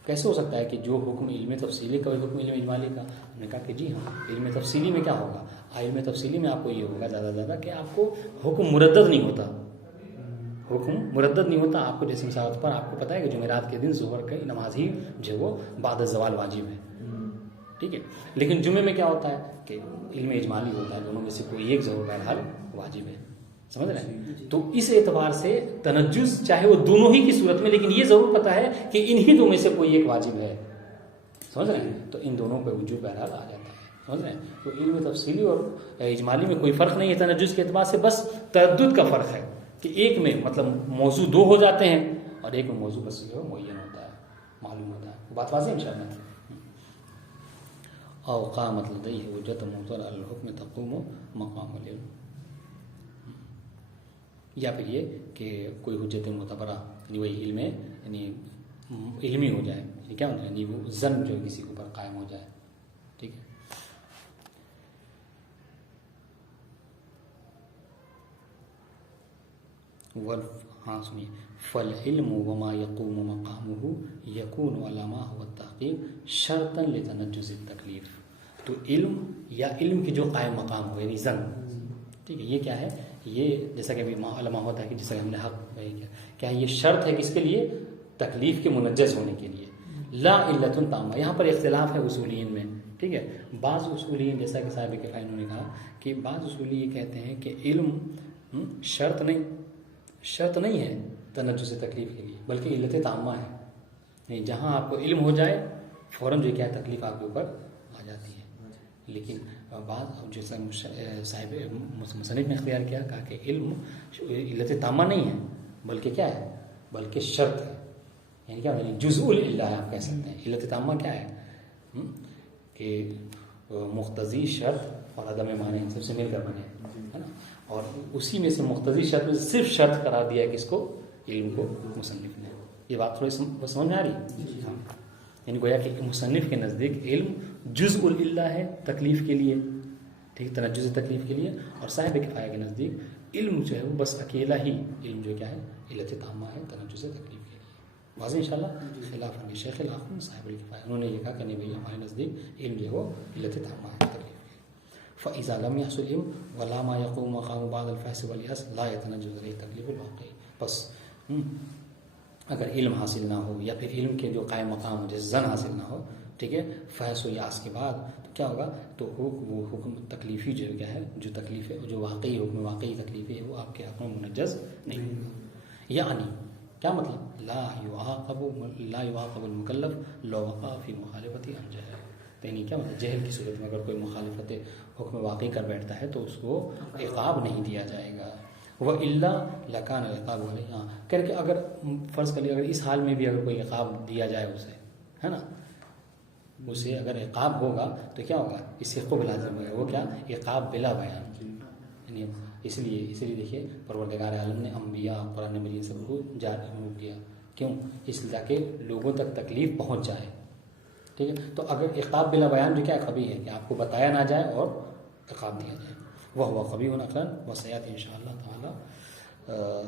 کیسے ہو سکتا ہے کہ جو حکم علم تفصیلی کا وہی حکم علم اجمالی کا؟ ہم نے کہا کہ جی ہاں، علم تفصیلی میں کیا ہوگا؟ علم تفصیلی میں آپ کو یہ ہوگا زیادہ سے زیادہ کہ آپ کو حکم مردد نہیں ہوتا. حکم مردد نہیں ہوتا آپ کو. جیسے مثال پر آپ کو پتہ ہے کہ جمعرات کے دن ظہر کی نماز ہی جو وہ بعد الزوال واجب ہے. ٹھیک ہے. لیکن جمعے میں کیا ہوتا ہے کہ علم اجمالی ہوتا ہے، دونوں میں سے کوئی ایک ضرور بہرحال واجب ہے. سمجھ رہے ہیں؟ تو اس اعتبار سے تنجز چاہے وہ دونوں ہی کی صورت میں، لیکن یہ ضرور پتہ ہے کہ انہی دو میں سے کوئی ایک واجب ہے. سمجھ رہے ہیں؟ تو ان دونوں پہ وجوب بہرحال آ جاتا ہے. سمجھ رہے ہیں؟ تو علم تفصیلی اور اجمالی میں کوئی فرق نہیں ہے تنجز کے اعتبار سے، بس تردد کا فرق ہے کہ ایک میں مطلب موضوع دو ہو جاتے ہیں اور ایک میں موضوع بس جو معین ہوتا ہے، معلوم ہوتا ہے. بات واضح ہے انشاءاللہ. او قامت لدیہ حجۃ معتبرۃ الحکم تقوم مقام العلم. یا پھر یہ کہ کوئی حجت معتبرہ یعنی وہی علم یعنی علمی ہو جائے. یعنی کیا ہوتا ہے؟ یعنی وہ ظن جو کسی کے اوپر قائم ہو جائے. ٹھیک ہے. ہاں سنیے، فالعلم وما يقوم مقامه يكون على ما هو التحقیق شرطا لتنجز التکلیف. تو علم یا علم کی جو قائم مقام ہو یعنی ظن. ٹھیک ہے. یہ کیا ہے؟ یہ جیسا کہ ابھی علماء ہوتا ہے کہ جیسا کہ ہم نے حق بھائی کیا یہ شرط ہے کس کے لیے؟ تکلیف کے منجز ہونے کے لیے. لا علت تامہ. یہاں پر اختلاف ہے اصولین میں. ٹھیک ہے. بعض اصولین جیسا کہ صاحب کفایہ انہوں نے کہا کہ بعض اصولی یہ کہتے ہیں کہ علم شرط نہیں ہے تنجز تکلیف کے لیے، بلکہ علت تامہ ہے. نہیں، جہاں آپ کو علم ہو جائے فوراً جو کیا ہے تکلیف آپ کے اوپر آ جاتی ہے. لیکن بعض جیسا صاحب مصنف نے اختیار کیا، کہا کہ علم علت تامہ نہیں ہے بلکہ کیا ہے؟ بلکہ شرط ہے. یعنی کیا یعنی جزء العلہ ہے آپ کہہ سکتے ہیں. علت تامہ کیا ہے؟ کہ مقتضی شرط اور عدم معنی ان سب سے مل کر بنے، ہے نا. اور اسی میں سے مقتضی شرط میں صرف شرط قرار دیا ہے کس کو؟ علم کو مصنف نے. یہ بات تھوڑی سمجھ میں آ رہی ہے؟ یعنی گویا کہ مصنف کے نزدیک علم جزء العلہ ہے تکلیف کے لیے، ٹھیک، تنجز تکلیف کے لیے. اور صاحب کفایہ کے نزدیک علم جو ہے وہ بس اکیلا ہی علم جو کیا ہے علت تامہ ہے تنجز تکلیف کے لیے. واضح انشاءاللہ. خلاف شیخ العقم صاحب الکفایہ انہوں نے یہ کہا کہ نہیں بھائی ہمارے نزدیک علم جو ہے وہ علت تامہ ہے تکلیف کے لیے. فإذا لم يحصل علم ولا ما يقوم مقام بعد الفحص واليأس لا يتنجز عليه تکلیف الواقعی. بس اگر علم حاصل نہ ہو یا پھر علم کے جو قائم مقام ہو جیسے زن حاصل نہ ہو، ٹھیک ہے، فحص و یاس کے بعد تو کیا ہوگا؟ تو وہ حکم تکلیفی جو کیا ہے، جو تکلیف ہے جو واقعی حکم واقعی تکلیفی ہے وہ آپ کے حق میں منجز نہیں ہوگا. یعنی کیا مطلب؟ لا يعاقب المکلف لو وقع فی مخالفت عن جہل. یعنی کیا مطلب؟ جہل کی صورت میں اگر کوئی مخالفت حکم واقعی کر بیٹھتا ہے تو اس کو عقاب نہیں دیا جائے گا. وَإِلَّا لَكَانَ الْعِقَابُ عَلَيْهِ. ہاں کر کے اگر فرض کر لیا اگر اس حال میں بھی اگر کوئی عقاب دیا جائے اسے، ہے نا، اسے اگر عقاب ہوگا تو کیا ہوگا؟ اس سے خوب لازم ہوگا وہ کیا؟ عقاب بلا بیان. یعنی اس لیے دیکھیے پروردگار عالم نے انبیاء قرآن مجید سب کو جاری کیا. کیوں؟ اس لیے تاکہ لوگوں تک تکلیف پہنچ جائے. ٹھیک ہے. تو اگر عقاب بلا بیان جو کیا خبی ہے کہ آپ کو بتایا نہ جائے اور عقاب دیا جائے، وہ ہوا خبی نقلاً وسیات ان شاء اللہ تعالیٰ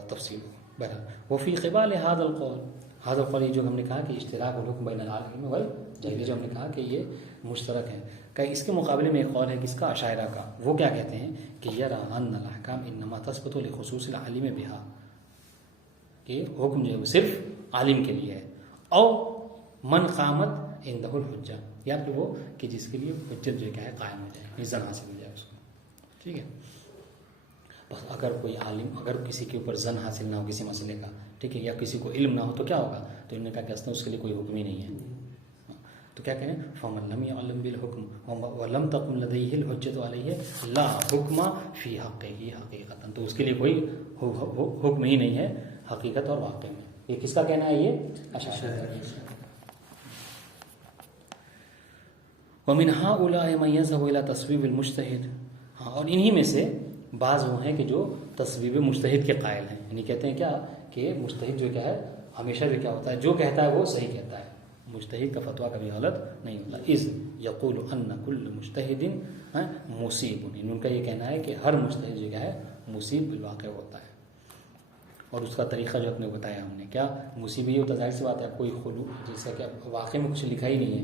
تفصیل. بہرحال وفی قبال هذا القول جو ہم نے کہا کہ اشتراک الحکم بین العالم والجہل جو ہم نے کہا کہ یہ مشترک ہے، کہ اس کے مقابلے میں ایک قول ہے کس کا؟ اشاعرہ کا. وہ کیا کہتے ہیں کہ یرا ان الاحکام انما تثبت لخصوص العالم بها، کہ حکم جو ہے وہ صرف عالم کے لیے ہے. او من قامت عنده الحجہ، یا پھر وہ کہ جس کے لیے حجت جو کیا ہے قائم ہو جائے، نظام حاصل ہو جائے اس کو. ٹھیک ہے. بس اگر کوئی عالم اگر کسی کے اوپر زن حاصل نہ ہو کسی مسئلے کا، ٹھیک ہے، یا کسی کو علم نہ ہو تو کیا ہوگا؟ تو انہوں نے کہا کہ اصلا اس کے لیے کوئی حکم ہی نہیں ہے. تو کیا کہیں فمن لم يعلم بالحکم ولم تقم لديه الحجة عليه لا حکم فی حقه حقیقتا، تو اس کے لیے کوئی حکم ہی نہیں ہے حقیقت اور واقع میں. یہ کس کا کہنا ہے؟ یہ اشاعرہ. ومن هؤلاء من يذهب الى تصویب المجتہد. ہاں، اور انہی میں سے بعض وہ ہیں کہ جو تصویب مجتہد کے قائل ہیں، یعنی کہتے ہیں کیا کہ مجتہد جو کیا ہے ہمیشہ جو کیا ہوتا ہے جو کہتا ہے وہ صحیح کہتا ہے، مجتہد کا فتویٰ کبھی غلط نہیں ہوتا. اذ یقول ان کل مجتہد مصیب، ان کا یہ کہنا ہے کہ ہر مجتہد جو کیا ہے مصیب بالواقع ہوتا ہے. اور اس کا طریقہ جو اپنے بتایا ہم نے، کیا مصیب یہ ہوتا ہے، ظاہر سی بات ہے کوئی خلو جیسا کہ واقع میں کچھ لکھا ہی نہیں ہے،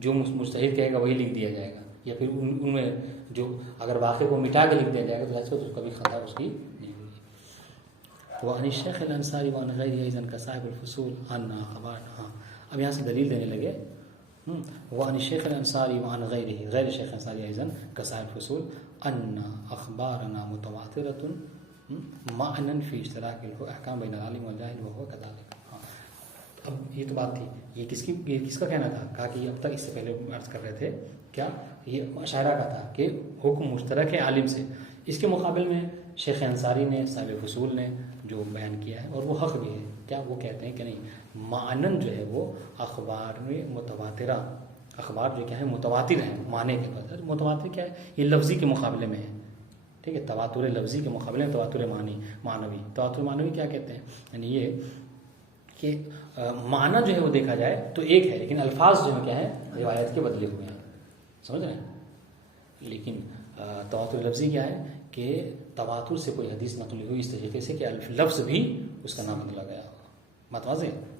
جو مجتہد کہے گا وہی لکھ دیا جائے گا، یا پھر ان میں جو اگر واقع کو مٹا کے لکھ دیا جائے گا تو ایسا تو کبھی خطا اس کی نہیں ہوگی. وعن الشیخ الانصاری وعن غیرہ ایضا کصاحب الفصول عن خبر. ہاں اب یہاں سے دلیل دینے لگے. وعن الشیخ الانصاری وعن غیرہ، غیر شیخ انصاری ایضا کصاحب الفصول ان اخبارنا متواترۃ معنًا فی اشتراک الاحکام بین العالم والجاہل وهو كذلك. اب یہ تو بات تھی، یہ کس کا کہنا تھا؟ کہا کہ یہ اب تک اس سے پہلے عرض کر رہے تھے کیا یہ اشاعرہ کا تھا کہ حکم مشترک ہے عالم سے. اس کے مقابل میں شیخ انصاری نے صاحب فصول نے جو بیان کیا ہے اور وہ حق بھی ہے، کیا وہ کہتے ہیں کہ نہیں معنن جو ہے وہ اخبار میں متواترہ، اخبار جو کیا ہے متواتر ہیں معنی کے بعد. متواتر کیا ہے؟ یہ لفظی کے مقابلے میں ہے، ٹھیک ہے. تواتر لفظی کے مقابلے میں تواتر معنوی. تواتر معنوی کیا کہتے ہیں؟ یعنی یہ کہ معنی جو ہے وہ دیکھا جائے تو ایک ہے، لیکن الفاظ جو ہے کیا ہے روایت کے بدلے ہوئے ہیں، سمجھ رہے ہیں. لیکن تواتر لفظی کیا ہے کہ تواتر سے کوئی حدیث نقل ہوئی اس طریقے سے کہ لفظ بھی اس کا نام بدلا گیا ہوگا. بات واضح ہے؟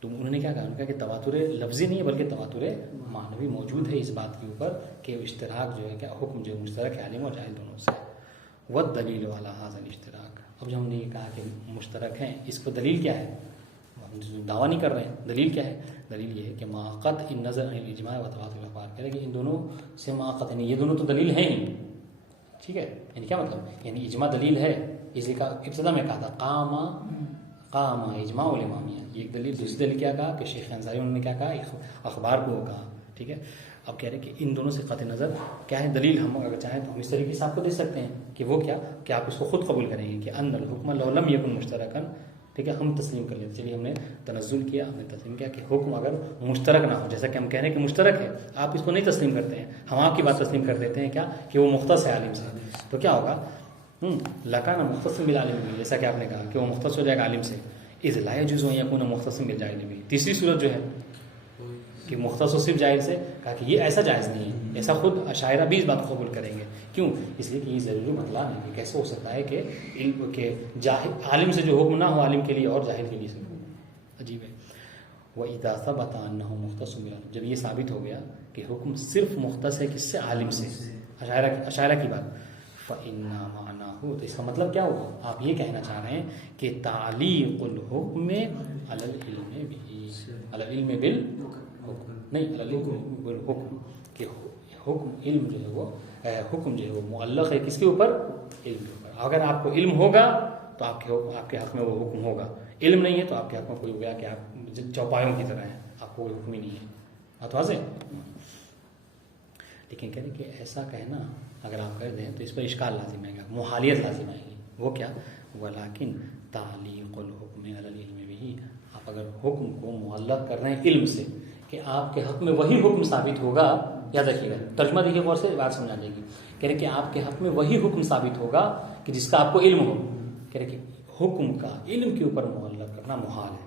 تو انہوں نے کیا کہا؟ ان کا کہ تواتر لفظی نہیں ہے بلکہ تواتر معنوی موجود ہے اس بات کے اوپر کہ اشتراک جو ہے کیا حکم جو مشترک ہے عالم اور جاہل دونوں سے. والدلیل علی ھذا الاشتراک. اب جو ہم نے یہ کہا کہ مشترک ہیں، اس کو دلیل کیا ہے؟ ہم دعویٰ نہیں کر رہے ہیں، دلیل کیا ہے؟ دلیل یہ ہے کہ ماقت ان نظر الاجماع و تواتر الاخبار، کہہ رہے کہ ان دونوں سے ماقت یعنی یہ دونوں تو دلیل ہیں ہی، ٹھیک ہے. یعنی کیا مطلب؟ یعنی اجماع دلیل ہے، اس لیے ابتدا میں کہا تھا قام اجماع الامامیہ، یہ ایک دلیل. دوسری دلیل کیا کہا کہ شیخ انصاری انہوں نے کیا کہا اخبار کو کہا، ٹھیک ہے. اب کہہ رہے کہ ان دونوں سے قطع نظر کیا ہے دلیل، ہم اگر چاہیں تو ہم اس طریقے سے آپ کو دے سکتے ہیں کہ وہ کیا کہ آپ اس کو خود قبول کریں گے کہ ان الحکم لو لم یکن مشترکا، ٹھیک ہے. ہم تسلیم کر لیتے، چلیے ہم نے تنزل کیا، ہم نے تسلیم کیا کہ حکم اگر مشترک نہ ہو، جیسا کہ ہم کہہ رہے ہیں کہ مشترک ہے، آپ اس کو نہیں تسلیم کرتے ہیں، ہم آپ کی بات تسلیم کر دیتے ہیں کیا کہ وہ مختص ہے عالم سے، تو کیا ہوگا لکان مختص بالعالم بھی، جیسا کہ آپ نے کہا کہ وہ مختص ہو جائے گا عالم سے. اذ لا يجوز ان يكون مختصا بالجاہل بھی. تیسری صورت جو ہے کہ مختص و صرف جاہل سے، کہا کہ یہ ایسا جائز نہیں ہے، ایسا خود اشاعرہ بھی اس بات کو قبول کریں گے. کیوں؟ اس لیے کہ یہ ضروری مسئلہ نہیں ہے. کیسے ہو سکتا ہے کہ علم کے عالم سے جو حکم نہ ہو عالم کے لیے اور جاہل کے لیے سے؟ عجیب ہے. وَإِذَا ثَبَتَ أَنَّهُ مُخْتَصٌ بِالْعِلْمِ، جب یہ ثابت ہو گیا کہ حکم صرف مختص ہے کس سے؟ عالم سے، اشاعرہ کی بات. فَإِنَّا مَعْنَاهُ، تو اس کا مطلب کیا ہوا؟ آپ یہ کہنا چاہ رہے ہیں کہ تعلیق الحکم علی العلم بھی، علی العلم بالحکم نہیں، علی العلم بالحکم، کہ حکم علم جو ہے وہ حکم جو ہے وہ معلق ہے کس کے اوپر؟ علم کے اوپر. اگر آپ کو علم ہوگا تو آپ کے حق میں وہ حکم ہوگا، علم نہیں ہے تو آپ کے حق میں کوئی ہو گیا کہ آپ چوپایوں کی طرح ہیں، آپ کو کوئی حکم ہی نہیں ہے. بات واضح؟ لیکن کہہ رہے کہ ایسا کہنا اگر آپ کر دیں تو اس پر اشکال لازم آئے گا، محالیت لازم آئے گی. وہ کیا؟ ولیکن تعلیق الحکم علی العلم بھی، آپ اگر حکم کو معلق کر رہے ہیں علم سے کہ آپ کے حق میں وہی حکم ثابت ہوگا، یاد رکھیے گا ترجمہ دیکھیے غور سے، بات سمجھا جائے گی. کہہ رہے کہ آپ کے حق میں وہی حکم ثابت ہوگا کہ جس کا آپ کو علم ہو. کہہ رہے کہ حکم کا علم کے اوپر معلق کرنا محال ہے،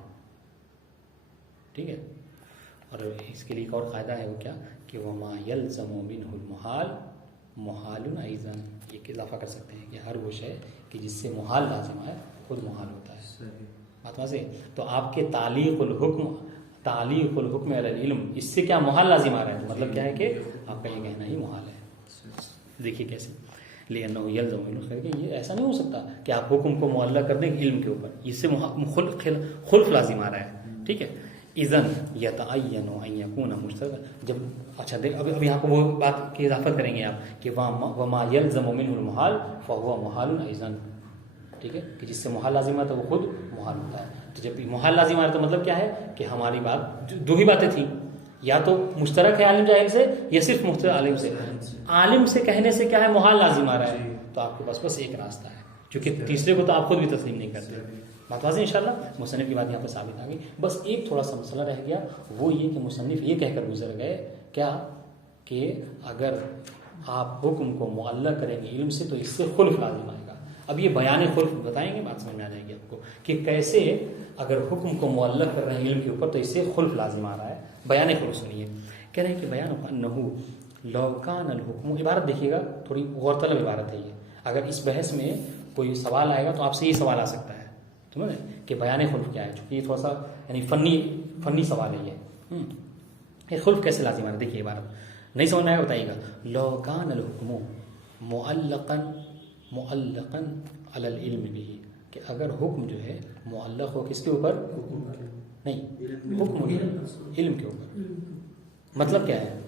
ٹھیک ہے. اور اس کے لیے ایک اور قاعدہ ہے، وہ کیا کہ وما یلزم منہ المحال محال ایضا، یہ اضافہ کر سکتے ہیں کہ ہر وہ شے کہ جس سے محال لازم ہے خود محال ہوتا ہے. بات واضح؟ تو آپ کے تعلیق الحکم علی العلم، اس سے کیا محال لازم آ رہا ہے؟ مطلب کیا ہے کہ آپ کا یہ کہنا ہی محال ہے. دیکھیے کیسے، لیکن یلزم منہ، کہ یہ ایسا نہیں ہو سکتا کہ آپ حکم کو معلق کر دیں علم کے اوپر، اس سے خلف لازم آ رہا ہے، ٹھیک ہے. اذن یتعین ان یکون مشترکا، جب اچھا اب یہاں کو وہ بات کی اضافت کریں گے آپ کہ وما یلزم منہ المحال فهو محال ایضا. ٹھیک ہے, کہ جس سے محال لازم آتا ہے وہ خود محال ہوتا ہے. تو جب محال لازم آ رہا ہے تو مطلب کیا ہے کہ ہماری بات دو ہی باتیں تھیں, یا تو مشترک ہے عالم جاہل سے یا صرف مشترک عالم سے. عالم سے کہنے سے کیا ہے محال لازم آ رہا ہے, تو آپ کے پاس بس ایک راستہ ہے, کیونکہ تیسرے کو تو آپ خود بھی تسلیم نہیں کرتے. بات واضح انشاءاللہ. مصنف کی بات یہاں پر ثابت آ گئی. بس ایک تھوڑا سا مسئلہ رہ گیا, وہ یہ کہ مصنف یہ کہہ کر گزر گئے کیا کہ اگر آپ حکم کو معلق کریں گے علم سے تو اس سے خلف لازم آئے گا. اب یہ بیان خلف بتائیں گے, بات سمجھ میں آ جائے گی آپ کو کہ کیسے اگر حکم کو معلق کر رہے ہیں علم کے اوپر تو اس سے خلف لازم آ رہا ہے. بیان خلف سنیے, کہہ رہے ہیں کہ بیان انہو لو کان الحکم, عبارت دیکھیے گا تھوڑی غور طلب عبارت ہے یہ. اگر اس بحث میں کوئی سوال آئے گا تو آپ سے یہ سوال آ سکتا ہے, سمجھ کہ بیان خلف کیا ہے, چونکہ یہ تھوڑا سا یعنی فنی سوال ہے یہ خلف کیسے لازم آ رہا ہے. دیکھیے عبارت نہیں سمجھ میں آئے گا بتائیے گا. لو کان الحکم معلقا علی العلم به, کہ اگر حکم جو ہے معلق ہو کس کے اوپر, نہیں حکم علم کے اوپر. مطلب کیا ہے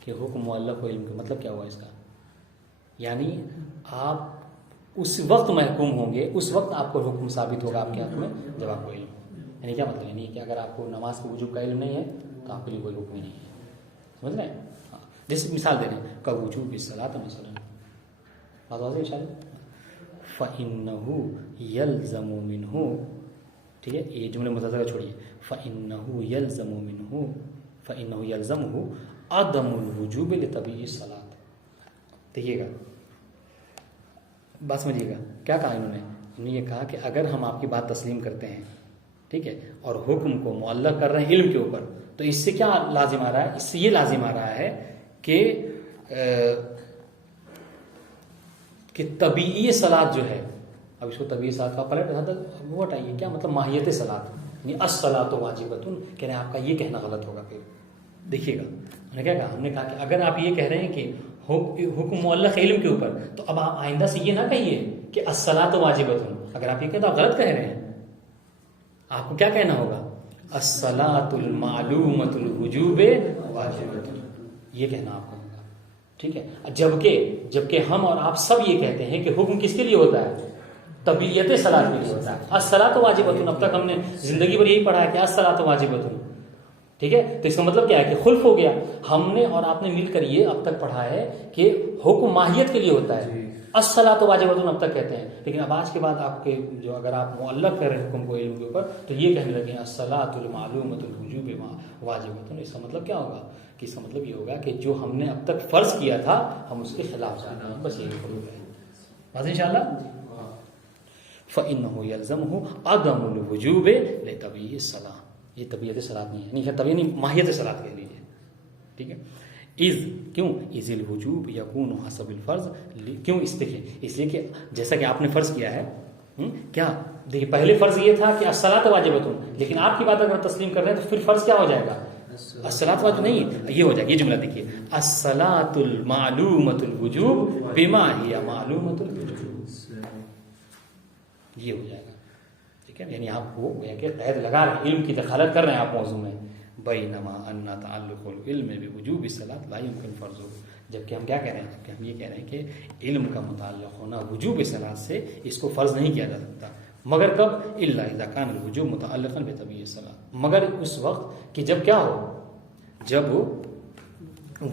کہ حکم معلق ہو علم کے, مطلب کیا ہوا اس کا, یعنی آپ اس وقت محکوم ہوں گے, اس وقت آپ کو حکم ثابت ہوگا آپ کے حق میں جب آپ کو علم ہو. یعنی کیا مطلب, یعنی کہ اگر آپ کو نماز کے وجوب کا علم نہیں ہے تو آپ کے لیے کوئی حکم نہیں ہے. سمجھ رہے ہیں, جیسے مثال دے رہے ہیں کہ وجوب الصلاۃ مثلا, بات واضح انشاءاللہ. فَإِنَّهُ يَلْزَمُ مِنْهُ, ٹھیک ہے یہ جملے متضرر چھوڑیے. فَإِنَّهُ يَلْزَمُ عَدَمُ الْوُجُوبِ لِطَبِيعِ الصَّلَاةِ. دیکھیے گا, بات سمجھیے گا کیا کہا انہوں نے یہ کہا کہ اگر ہم آپ کی بات تسلیم کرتے ہیں, ٹھیک ہے, اور حکم کو معلق کر رہے ہیں علم کے اوپر, تو اس سے کیا لازم آ رہا ہے, اس سے یہ لازم آ رہا ہے کہ طبیعی صلاۃ جو ہے, اب اس کو طبیعی صلاۃ کا پلٹ وہ ہٹائیے, کیا مطلب ماہیت صلاۃ, یعنی الصلاۃ واجبۃ, کہہ رہے ہیں آپ کا یہ کہنا غلط ہوگا. پھر دیکھیے گا ہم نے کیا کہا, ہم نے کہا کہ اگر آپ یہ کہہ رہے ہیں کہ حکم معلق علم کے اوپر, تو اب آپ آئندہ سے یہ نہ کہیے کہ الصلاۃ واجبۃ. اگر آپ یہ کہیں تو آپ غلط کہہ رہے ہیں. آپ کو کیا کہنا ہوگا, الصلاۃ المعلومۃ الوجوب واجبۃ, یہ کہنا آپ کو ہوگا. ٹھیک ہے, جبکہ ہم اور آپ سب یہ کہتے ہیں کہ حکم کس کے لیے ہوتا ہے, طبیعت صلاۃ کے لیے ہوتا ہے. الصلاۃ واجبۃ, اب تک ہم نے زندگی بھر یہی پڑھا ہے کہ الصلاۃ واجبۃ. ٹھیک ہے, تو اس کا مطلب کیا ہے کہ خلف ہو گیا. ہم نے اور آپ نے مل کر یہ اب تک پڑھا ہے کہ حکم ماہیت کے لیے ہوتا ہے, الصلاۃ واجبۃ اب تک کہتے ہیں. لیکن اب آج کے بعد آپ کے جو اگر آپ معلق کر رہے ہیں حکم کو علم کے اوپر, تو یہ کہنے لگے الصلاۃ المعلومۃ الوجوب واجبۃ. اس کا مطلب کیا ہوگا, کہ اس کا مطلب یہ ہوگا کہ جو ہم نے اب تک فرض کیا تھا ہم اس کے خلاف جا رہے ہیں. بس یہی مطلب ہے. بات انشاءاللہ. فَإِنَّهُ يَلْزَمُهُ عَدَمُ الْوُجُوبِ لِطَبِيعِ الصَّلَاةِ, یہ طبیعت صلاۃ نہیں ہے, نہیں طبیعت نہیں, ماہیت صلاۃ کہہ لیجیے. ٹھیک ہے, کیوں اذ الوجوب یکون حسب الفرض, کیوں اس دیکھیے اس لیے کہ جیسا کہ آپ نے فرض کیا ہے, کیا دیکھیے پہلے فرض یہ تھا کہ الصلاۃ واجبۃ, لیکن آپ کی بات اگر تسلیم کر رہے ہیں تو پھر فرض کیا ہو جائے گا, الصلاۃ واجب نہیں, یہ ہو جائے گا. یہ جملہ دیکھیے, الصلاۃ المعلومۃ الوجوب بما ہی معلومۃ الوجوب, یہ ہو جائے گا. ٹھیک ہے, یعنی آپ کو کہ قید لگا رہے ہیں, علم کی دخالت کر رہے ہیں آپ موضوع میں. بینما ان تعلق العلم بوجوب الصلاۃ لا يمكن فرضه, جبکہ ہم کیا کہہ رہے ہیں, جبکہ ہم یہ کہہ رہے ہیں کہ علم کا متعلق ہونا وجوب الصلاۃ سے اس کو فرض نہیں کیا جا سکتا, مگر کب, الا اذا كان الوجوب متعلقا بطبيعه الصلاۃ, مگر اس وقت کہ جب کیا ہو, جب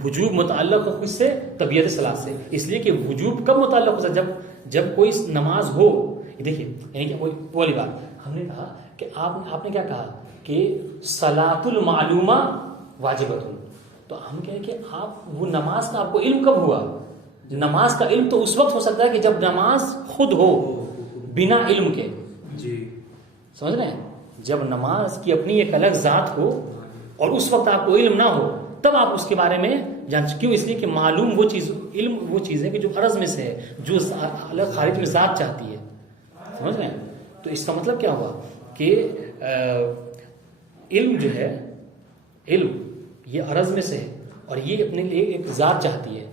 وجوب متعلق ہو کس سے, طبیعت صلاۃ سے. اس لیے کہ وجوب کب متعلق ہو سکتا, جب کوئی نماز ہو. دیکھیے یعنی کہ وہ والی بات ہم نے کہا کہ آپ نے کیا کہا کہ صلاۃ المعلومہ واجبۃ, تو ہم کہیں کہ آپ وہ نماز کا آپ کو علم کب ہوا, نماز کا علم تو اس وقت ہو سکتا ہے کہ جب نماز خود ہو بنا علم کے. جی سمجھ رہے ہیں, جب نماز کی اپنی ایک الگ ذات ہو اور اس وقت آپ کو علم نہ ہو, تب آپ اس کے بارے میں جان. کیوں, اس لیے کہ معلوم وہ چیز, علم وہ چیز ہے کہ جو عرض میں سے ہے, جو الگ خارج میں ذات چاہتی ہے. سمجھ رہے ہیں, تو اس کا مطلب کیا ہوا کہ علم جو ہے, علم یہ عرض میں سے ہے اور یہ اپنے لیے ایک ذات چاہتی ہے.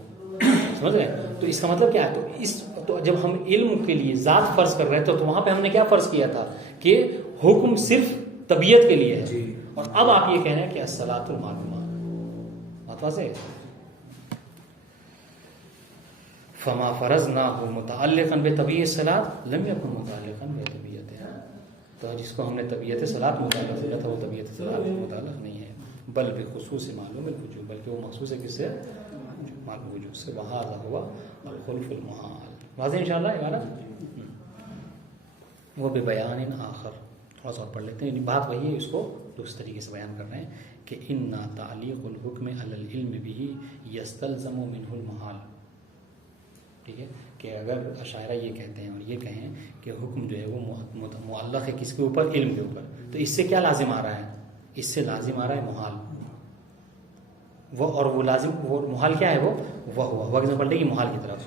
سمجھ رہے ہیں, تو اس کا مطلب کیا ہے, تو جب ہم علم کے لیے ذات فرض کر رہے تھے تو وہاں پہ ہم نے کیا فرض کیا تھا کہ حکم صرف طبیعت کے لیے ہے. اور اب آپ یہ کہہ رہے ہیں کہ الصلاۃ المعلومہ, بات واضح ہے. فما فرضناه متعلقا بطبیعت صلاۃ لم یکن متعلقا بطبیعتها، تو جس کو ہم نے طبیعت صلاۃ متعلق کیا تھا وہ طبیعت صلاۃ متعلق نہیں ہے، بل بخصوص معلوم الوجوب، بلکہ وہ مخصوص ہے کس سے؟ معلوم وجوب سے. وہذا ہوا الخلف المحال. واضح انشاءاللہ عبارت. وہ ببیان آخر، تھوڑا سا پڑھ لیتے ہیں. بات وہی ہے، اس کو اس طریقے سے بیان کر رہے ہیں کہ ان تعلیق الحکم علی العلم به یستلزم منه المحال. ٹھیک ہے، کہ اگر اشاعرہ یہ کہتے ہیں اور یہ کہیں کہ حکم جو ہے وہ معلق ہے کس کے اوپر؟ علم کے اوپر، تو اس سے کیا لازم آ رہا ہے؟ اس سے لازم آ رہا ہے محال. وہ اور وہ لازم، وہ محال کیا ہے؟ وہ ہوا کے پلٹے گی محال کی طرف.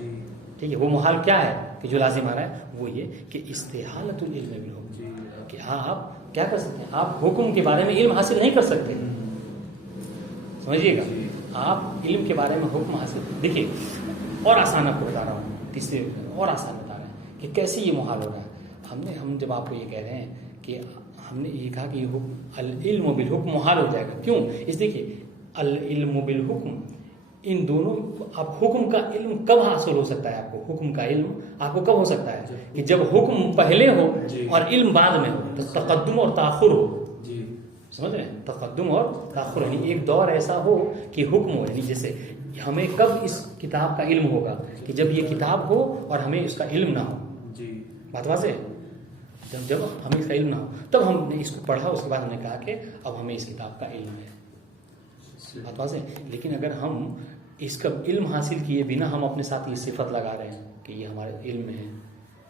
ٹھیک ہے، وہ محال کیا ہے کہ جو لازم آ رہا ہے؟ وہ یہ کہ استحالۃ العلم بالحکم، کہ ہاں آپ کیا کر سکتے ہیں؟ آپ حکم کے بارے میں علم حاصل نہیں کر سکتے. سمجھیے گا، آپ علم کے بارے میں حکم حاصل، دیکھیے اور آسان آپ کو بتا رہا ہوں، کس سے اور آسان بتا رہے ہیں کہ کیسے یہ محال ہو رہا ہے. ہم جب آپ کو یہ کہہ رہے ہیں کہ ہم نے یہ کہا کہ یہ العلم بالحکم محال ہو جائے گا، کیوں؟ اس دیکھیے العلم بالحکم، ان دونوں، اب حکم کا علم کب حاصل ہو سکتا ہے آپ کو؟ حکم کا علم آپ کو کب ہو سکتا ہے؟ کہ جب حکم پہلے ہو اور علم بعد میں ہو، تو تقدم اور تاخر ہو. سمجھ رہے ہیں؟ تقدم اور تاخر، یعنی ایک دور ایسا ہو کہ حکم ہو، یعنی جیسے ہمیں کب اس کتاب کا علم ہوگا؟ کہ جب یہ کتاب ہو اور ہمیں اس کا علم نہ ہو. بات واضح ہے؟ جب ہمیں اس کا علم نہ ہو تب ہم نے اس کو پڑھا، اس کے بعد ہم نے کہا کہ اب ہمیں اس کتاب کا علم ہے. بات واضح ہے؟ لیکن اگر ہم اس کا علم حاصل کیے بنا ہم اپنے ساتھ یہ صفت لگا رہے ہیں کہ یہ ہمارے علم ہے،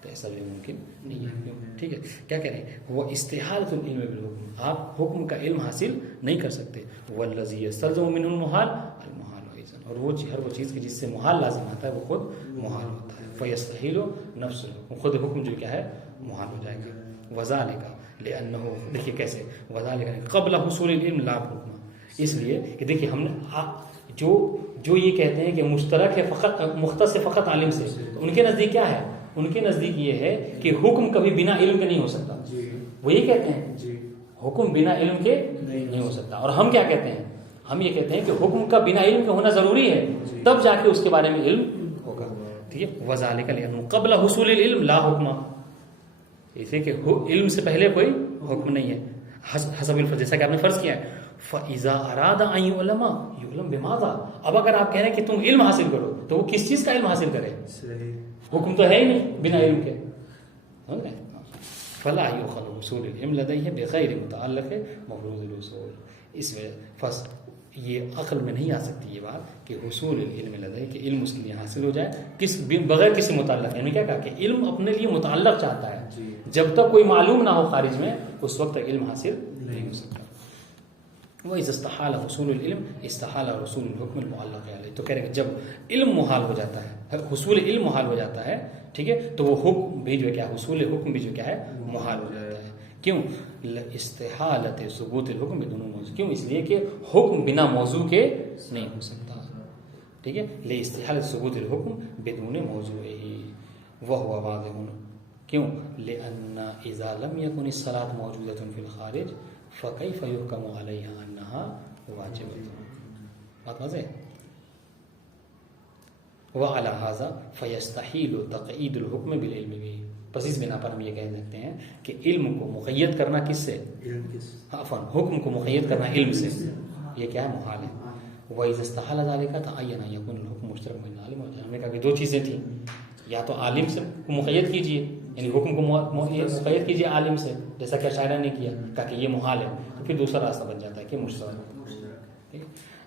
تو ایسا بھی ممکن نہیں ہے. ٹھیک ہے، کیا کہہ رہے ہیں؟ وہ استحالۃ العلم بالحکم، آپ حکم کا علم حاصل نہیں کر سکتے. والذی یستلزم منہ المحال المحال ایضا، اور وہ ہر وہ چیز کی جس سے محال لازم آتا ہے وہ خود محال ہوتا ہے. فیستحیل نفس الحکم، خود حکم جو کیا ہے؟ محال ہو جائے گا. وذالک لانہ، دیکھیے کیسے، وذالک قبل حصول العلم لا حکم، اس لیے کہ دیکھیے ہم نے جو یہ کہتے ہیں کہ مشترک ہے فقط مختص فقط عالم سے، ان کے نزدیک کیا ہے؟ ان کے نزدیک یہ ہے کہ حکم کبھی بنا علم کے نہیں ہو سکتا. وہ یہ کہتے ہیں حکم بنا علم کے نہیں ہو سکتا. اور ہم کیا کہتے ہیں؟ ہم یہ کہتے ہیں کہ حکم کا بنا علم کے ہونا ضروری ہے، تب جا کے اس کے بارے میں علم ہوگا. ٹھیک ہے، وذالک لأنہ قبل حصول العلم لا حکم، اسے کہ علم سے پہلے کوئی حکم نہیں ہے. حسب الفرض، جیسا کہ آپ نے فرض کیا ہے. فَإِذَا أَرَادَ أَن يُعْلَمَ يُعْلَمْ بِمَاذَا، اب اگر آپ کہہ رہے ہیں کہ تم علم حاصل کرو تو وہ کس چیز کا علم حاصل کرے؟ حکم تو ہے ہی نہیں بنا علم کے. فَلَا يُؤْخَذُ حُصُولُ الْعِلْمِ لَدَيْهِ بِغَيْرِ مُتَعَلِّقِ مَفْرُوضِ الْوُصُولِ. اس وجہ یہ عقل میں نہیں آ سکتی یہ بات کہ حصول العلم لدیہ، کہ علم اس کے لیے حاصل ہو جائے بغیر کسی متعلق. یعنی کیا کہا کہ علم اپنے لیے متعلق چاہتا ہے، جب تک کوئی معلوم نہ ہو خارج میں اس وقت تک علم حاصل نہیں ہو سکتا. وَإِذَا اسْتَحَالَ حُصُولُ الْعِلْمِ اسْتَحَالَ حُصُولُ الْحُكْمِ الْمُعَلَّقِ عَلَيْهِ. تو کہہ رہے ہیں کہ جب علم محال ہو جاتا ہے، حصول علم محال ہو جاتا ہے، ٹھیک ہے، تو وہ حکم بھی جو کیا، حصول حکم بھی جو کیا ہے، محال ہو جاتا ہے. کیوں؟ استحالت ثبوت الحکم بدون موضوع، کیوں؟ اس لیے کہ حکم بنا موضوع کے نہیں ہو سکتا. ٹھیک ہے، لے استحالت ثبوت الحکم بدون موضوع ہی وهو واضح. کیوں؟ لأن اذا لم يكن الصلاة موجودة في الخارج فكيف يحكم عليها انها واجبة. بات واضح ہے؟ وعلى هذا فيستحيل تقييد الحكم بالعلم به. پس اس بنا پر ہم یہ کہہ سکتے ہیں کہ علم کو مقید کرنا کس سے؟ حکم کو مقید کرنا علم سے، یہ کیا ہے؟ محال ہے. وَإِذَا اسْتَحَالَ ذَلِكَ تَعَيَّنَ أَن يَكُونَ الْحُكْمُ مُشْتَرَكًا بَيْنَ الْعَالِمِ وَالْجَاهِلِ. ہم نے کہا کہ دو چیزیں تھیں، یا تو عالم سے مقید کیجئے، یعنی حکم کو مقید کیجئے عالم سے، جیسا کہ شاعرہ نے کیا، کہا کہ یہ محال ہے، تو پھر دوسرا راستہ بن جاتا ہے کہ مشترک.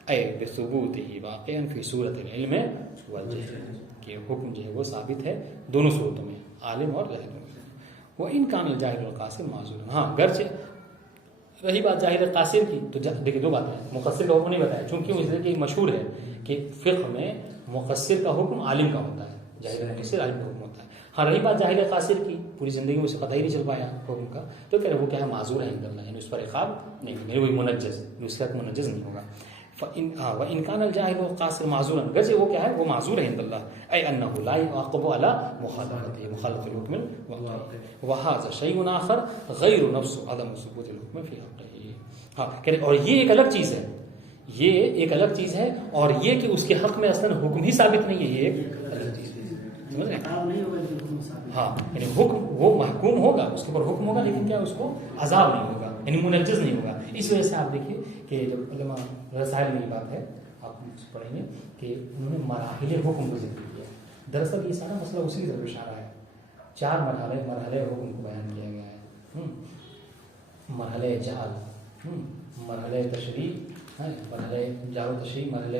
اے بثبوتہ واقعا فی صورت العلم والجہل، کہ حکم جو ہے وہ ثابت ہے دونوں صورتوں میں، عالم اور جاہل. وَإِنْ كَانَ الْجَاهِلُ الْقَاصِرُ مَعْذُورًا. ہاں گرچہ رہی بات جاہل قاصر کی، تو دیکھیں دو باتیں ہیں. مقصر کا حکم نہیں بتایا، چونکہ اس لیے کہ مشہور ہے کہ فقہ میں مقصر کا حکم عالم کا ہوتا ہے، جاہل مقصر عالم کا حکم ہوتا ہے. ہاں رہی بات جاہل قاصر کی، پوری زندگی میں اسے پتہ ہی نہیں چل پایا حکم کا، تو کہہ رہے وہ کیا ہے؟ معذور ہے اللہ، یعنی اس پر عقاب نہیں ہے، یعنی وہی منجز، اس کا منجز نہیں ہوگا. وَإِنْ كَانَ الْجَاهِلُ الْقَاصِرُ مَعْذُورًا، گرچہ وہ کیا ہے؟ وہ معذور ہے عند اللہ. اے انه لا يعاقب على مخالفته، مخالفت الحکم الواقعی. وهذا شيء آخر غیر نفس عدم ثبوت الحکم فی حقه. ہاں کہہ رہے اور یہ ایک الگ چیز ہے، یہ ایک الگ چیز ہے، اور یہ کہ اس کے حق میں اصلا حکم ہی ثابت نہیں ہے، یہ ایک الگ چیز ہے. سمجھ رہے ہیں؟ عذاب نہیں ہوگا لیکن حکم ثابت. ہاں یعنی حکم وہ محکوم ہوگا، اس کے اوپر حکم ہوگا، لیکن کیا اس کو عذاب نہیں ہوگا، یعنی منجز نہیں ہوگا. اس وجہ سے آپ دیکھیے کہ جب علماء رسائل میں یہ بات ہے آپ پڑھیں گے کہ انہوں نے مراحل حکم کو ذکر کیا. دراصل یہ سارا مسئلہ اسی کی طرف اشارہ ہے. 4 مرحلے حکم کو بیان کیا گیا ہے. مرحلہ جہل، مرحلہ تشریع، مرحلہ جہل و تشریع، مرحلہ